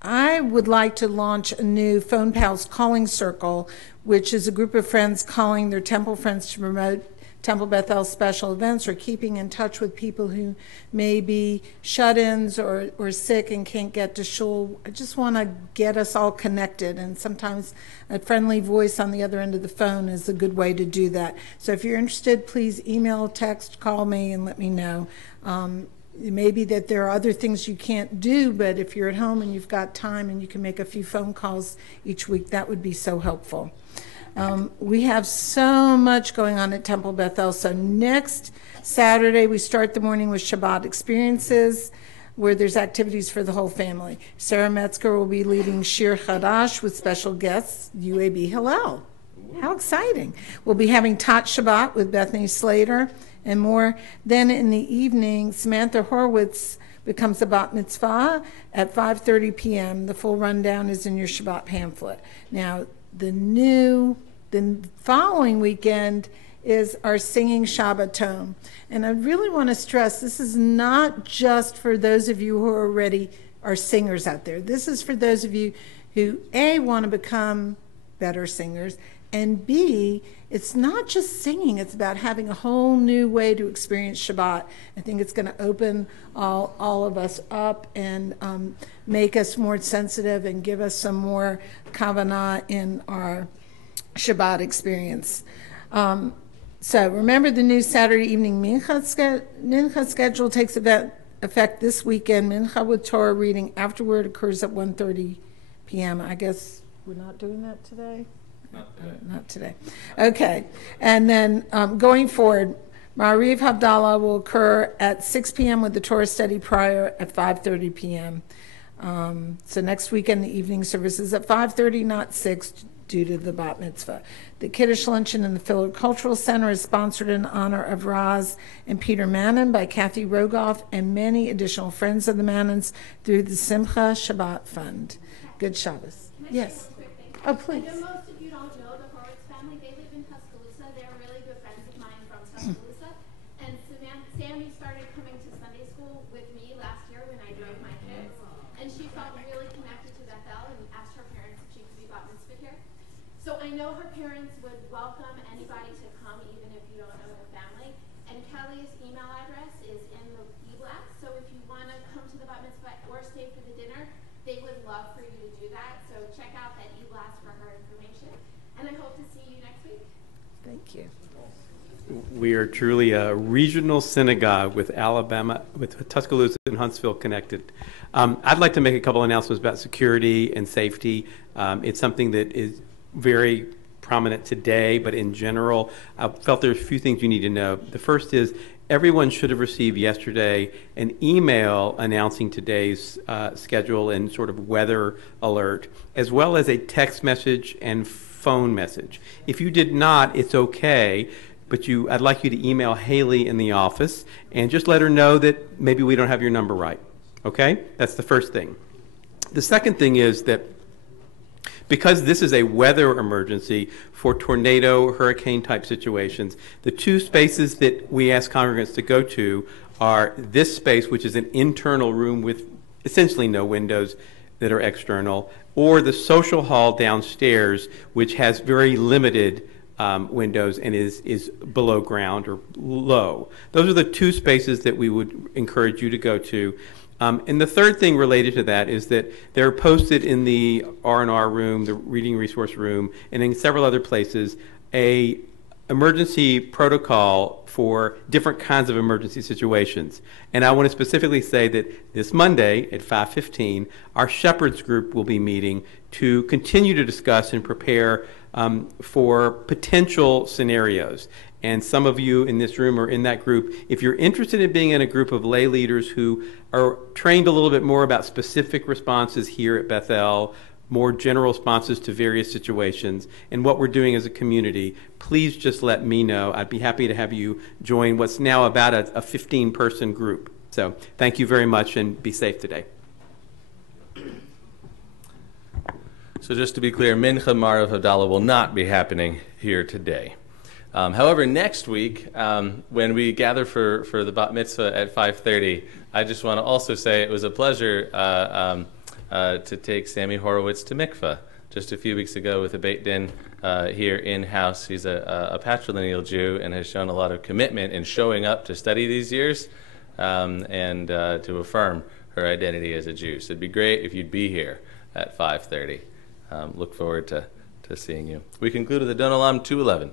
I would like to launch a new Phone Pals calling circle, which is a group of friends calling their temple friends to promote Temple Bethel special events, or keeping in touch with people who may be shut-ins or sick and can't get to shul. I just want to get us all connected, and sometimes a friendly voice on the other end of the phone is a good way to do that. So if you're interested, please email, text, call me, and let me know. It may be that there are other things you can't do, but if you're at home and you've got time and you can make a few phone calls each week, that would be so helpful. We have so much going on at Temple Bethel. So next Saturday, we start the morning with Shabbat experiences, where there's activities for the whole family. Sarah Metzger will be leading Shir Chadash with special guests, UAB Hillel. How exciting. We'll be having Tat Shabbat with Bethany Slater and more. Then in the evening, Samantha Horwitz becomes a bat mitzvah at 5:30 p.m. The full rundown is in your Shabbat pamphlet. Now, the following weekend is our Singing Shabbaton. And I really want to stress, this is not just for those of you who already are singers out there. This is for those of you who, A, want to become better singers, and B, it's not just singing, it's about having a whole new way to experience Shabbat. I think it's going to open all of us up and make us more sensitive and give us some more kavanah in our Shabbat experience. So remember, the new Saturday evening mincha schedule takes effect this weekend. Mincha with Torah reading afterward occurs at 1:30 p.m. I guess we're not doing that today? Not today. Okay. And then going forward, Ma'ariv Havdalah will occur at 6 p.m. with the Torah study prior at 5:30 p.m. So next weekend, the evening service is at 5:30, not 6, due to the bat mitzvah. The Kiddush Luncheon in the Filler Cultural Center is sponsored in honor of Raz and Peter Mannon by Kathy Rogoff and many additional friends of the Mannons through the Simcha Shabbat Fund. Good Shabbos. Yes. Oh, please. I know most of you don't know the Horowitz family. They live in Tuscaloosa. They're really good friends of mine from Tuscaloosa. And Sammy started coming to Sunday school with me last year when I drove my kids. And she felt really connected to Bethel and asked her parents if she could be bat mitzvah here. So So I know her parents would welcome anybody to come, even if you don't know the family. And Kelly's email address is in the e-blast. So if you want to come to the bat mitzvah or stay for the dinner, they would love for you to do that. So check out that e-blast for her information. And I hope to see you next week. Thank you. We are truly a regional synagogue with Alabama, with Tuscaloosa and Huntsville connected. I'd like to make a couple announcements about security and safety. It's something that is very prominent today, but in general, I felt there are a few things you need to know. The first is everyone should have received yesterday an email announcing today's schedule and sort of weather alert, as well as a text message and phone message. If you did not, it's okay. But I'd like you to email Haley in the office and just let her know that maybe we don't have your number right, okay? That's the first thing. The second thing is that because this is a weather emergency for tornado, hurricane-type situations, the two spaces that we ask congregants to go to are this space, which is an internal room with essentially no windows that are external, or the social hall downstairs, which has very limited windows and is below ground or low. Those are the two spaces that we would encourage you to go to. And the third thing related to that is that they're posted in the R&R room, the reading resource room, and in several other places, a emergency protocol for different kinds of emergency situations. And I want to specifically say that this Monday at 5:15, our Shepherds group will be meeting to continue to discuss and prepare for potential scenarios. And some of you in this room are in that group. If you're interested in being in a group of lay leaders who are trained a little bit more about specific responses here at Bethel, more general responses to various situations, and what we're doing as a community, please just let me know. I'd be happy to have you join what's now about a 15-person group. So thank you very much, and be safe today. So just to be clear, Mincha Marav Havdalah will not be happening here today. However, next week, when we gather for the Bat Mitzvah at 5:30, I just want to also say it was a pleasure to take Sammy Horowitz to mikveh just a few weeks ago with a Beit Din here in-house. He's a patrilineal Jew and has shown a lot of commitment in showing up to study these years and to affirm her identity as a Jew. So it'd be great if you'd be here at 5:30. Look forward to seeing you. We conclude with Adon Olam 2:11.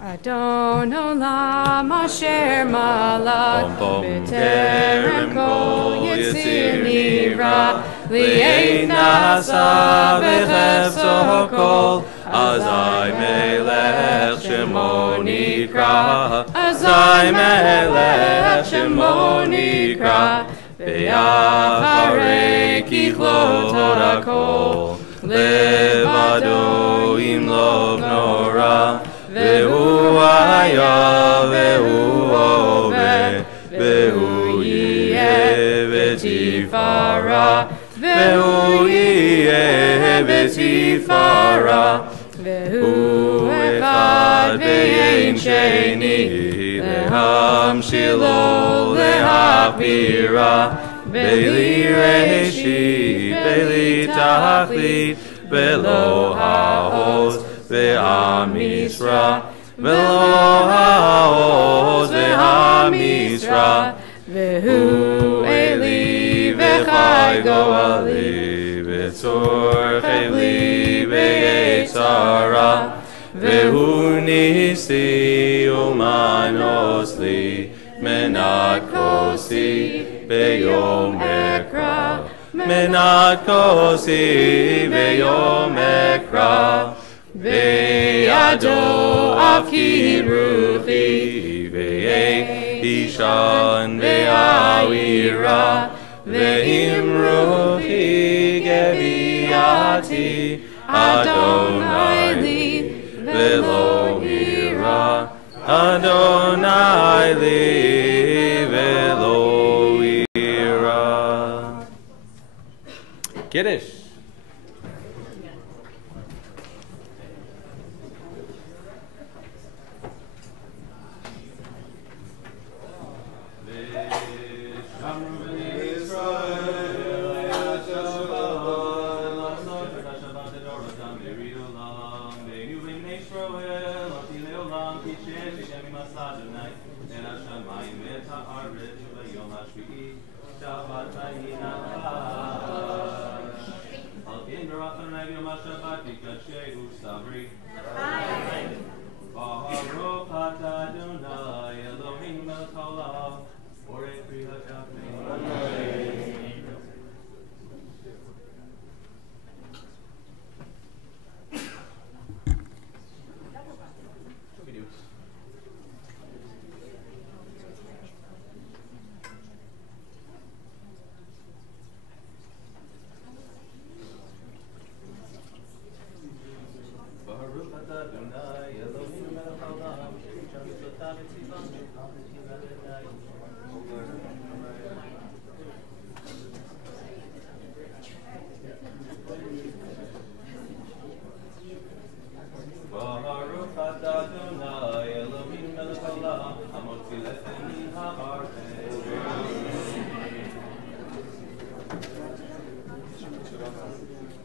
Adon Olam asher malak b'terem kol yitzir nivra li'ein nasa v'chefzo kol azai melech shemo nikra azai melech shemo nikra ve'acharei kichlot hakol levado imlov nora Vehu haya, vehu ove, vehu yeh v'tifara, vehu yeh v'tifara, vehu echad ve'ein sheni, lehamshilo lehapira, ve'li reshi, ve'li tachlit, ve'lo ha'oz, Ve'amisra, Ve'lo ha'oz ve'amisra, Ve'hu eli ve'chai go'ali, Ve'tzor cheli ve'yetzara, Ve'hu nisi umanos li, Menat kosi ve'yom ekra, Menat kosi ve'yom ekra, Ve'ado afkid ruchi, ve'ishan ve'awira, ve'im ruchi geviati, Adonai li, ve'lo ira, Adonai li, ve'lo ira. Kiddush.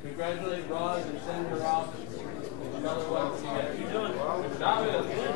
Congratulate Roz and send her off. Tell her what you doing. Good job.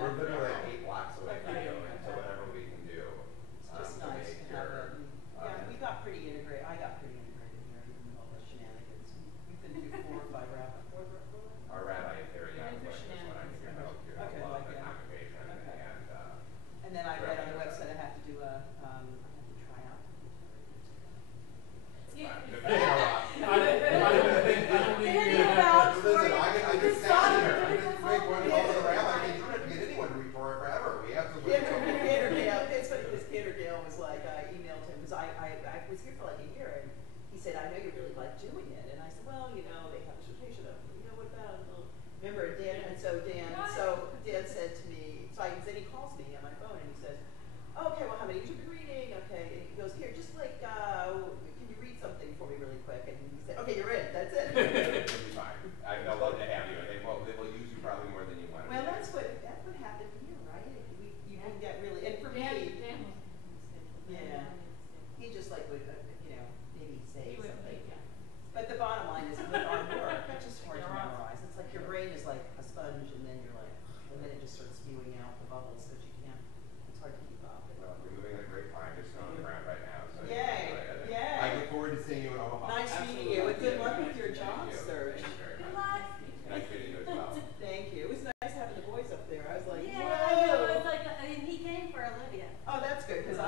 We're literally Dale, it's funny because Peter Dale was like, I emailed him, because I was here for like a year, and he said, I know you really like doing it. And I said, well, you know, they have a rotation of, you know, what about, remember Dan, and so Dan said to me, then he calls me on my phone, and he says, oh, okay, well, how many have you been reading? Okay, and he goes, here, just like, can you read something for me really quick? And he said, okay, you're in, that's it. It'll be fine. I'd love to have you. They will use you probably more than you want. Well, that's what happened here, right? You can get really, and for me, yeah, he just like would, you know, maybe say something. But the bottom line is, with our work, it's just hard to memorize. It's like your brain is like a sponge, and then you're like, and then it just starts spewing out the bubbles that you can't. It's hard to keep up. Well, we're moving at a great time. Just on the ground right now. So yay! Yay! I look forward to seeing you in Omaha. Nice meeting you, and good luck with your job search. Good luck. Nice meeting you as well. Thank you. It was nice having the boys up there. I was like, yeah, whoa. I know. It's like, and he came for Olivia. Oh, that's good, because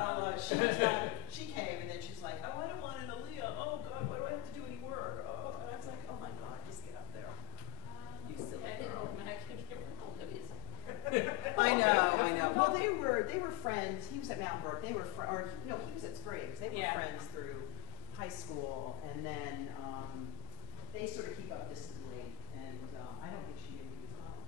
she came, and then she's like, oh, I don't want an Aaliyah. Oh, God, why do I have to do any work? Oh, and I was like, oh, my God, just get up there. You silly girl. I know. Well, they were friends. He was at Mountain Brook. They were, he was at Springs. They were friends through high school, and then they sort of keep up distantly, and I don't think she knew he was home.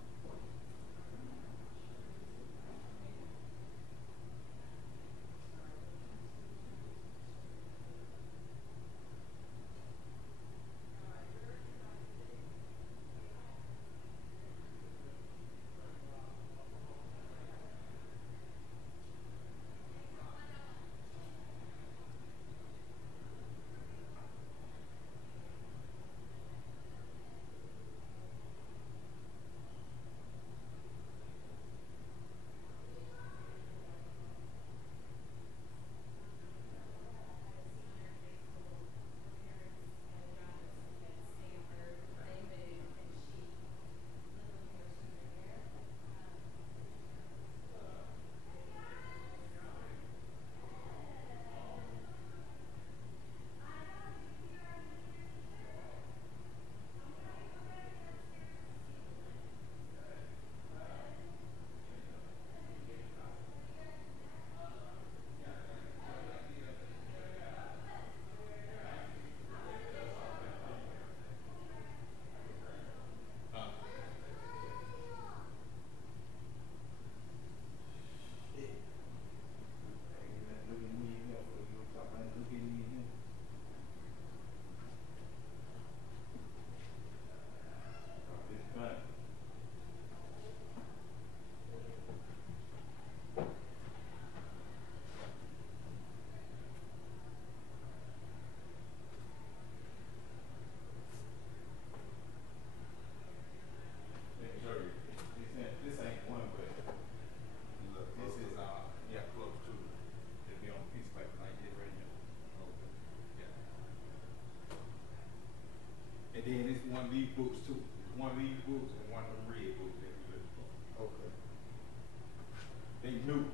And then it's one of these books too. It's one of these books and one of the red books that we look for. Okay. They knew.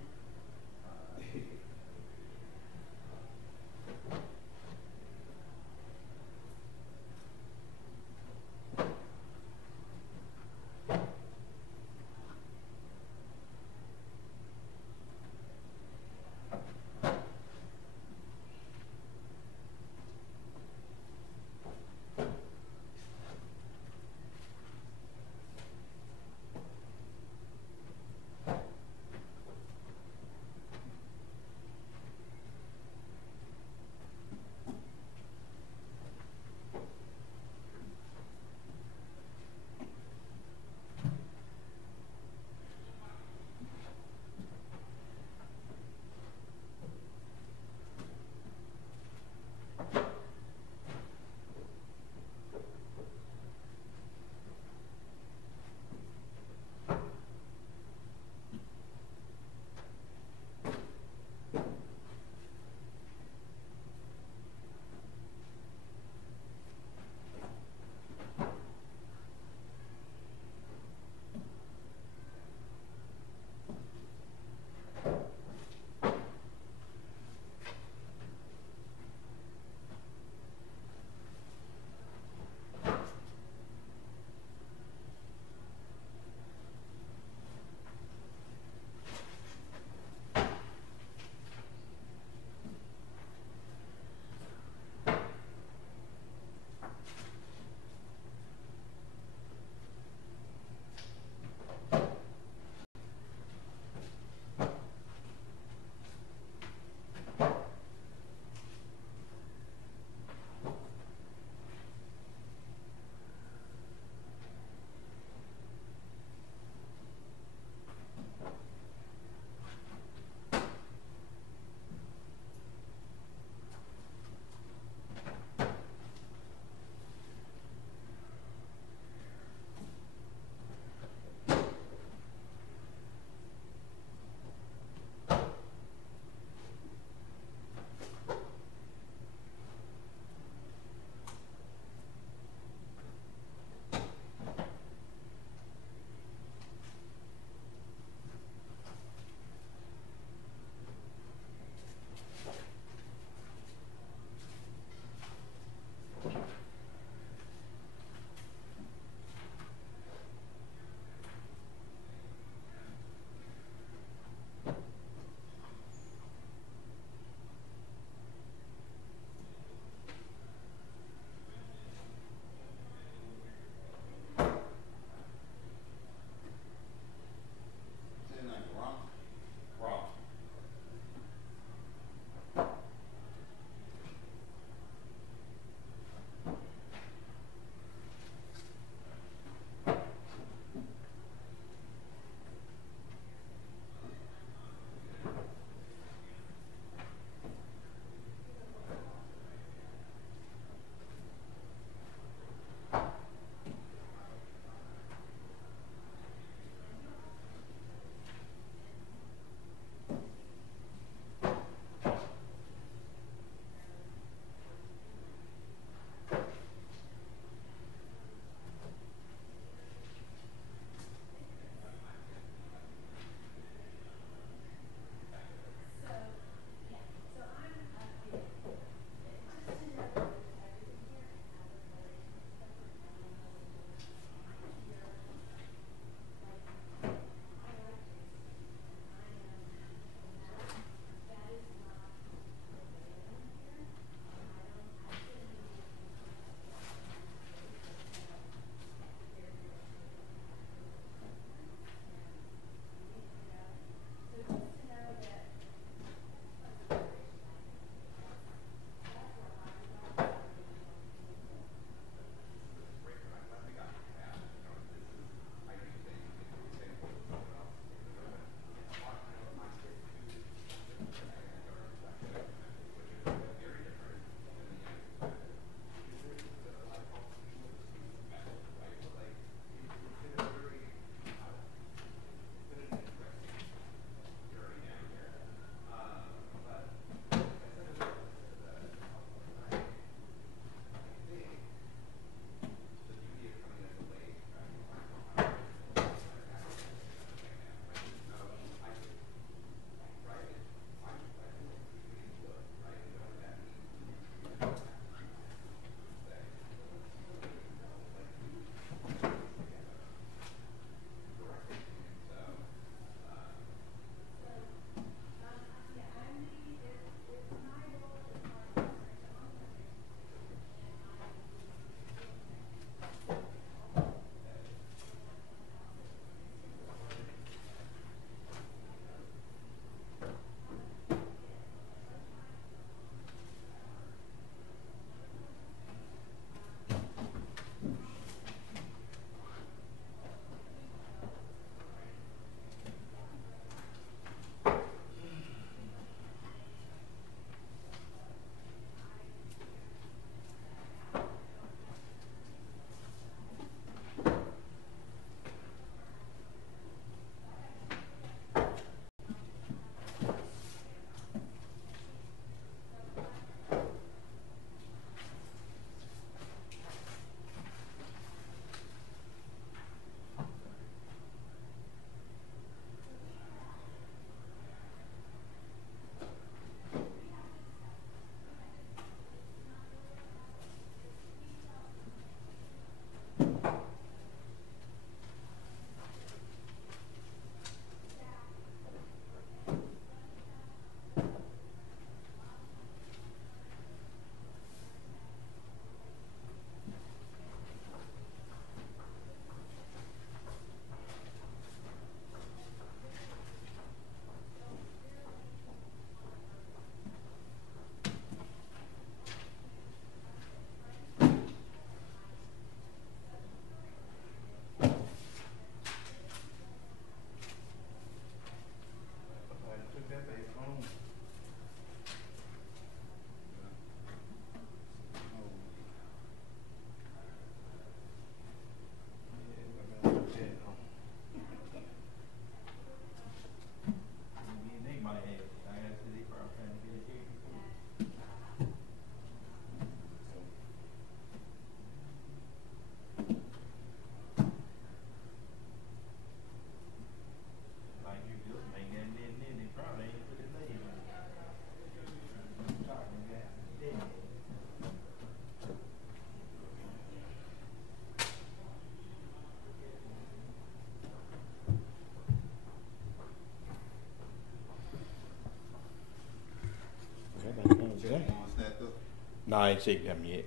No, I ain't seen them yet.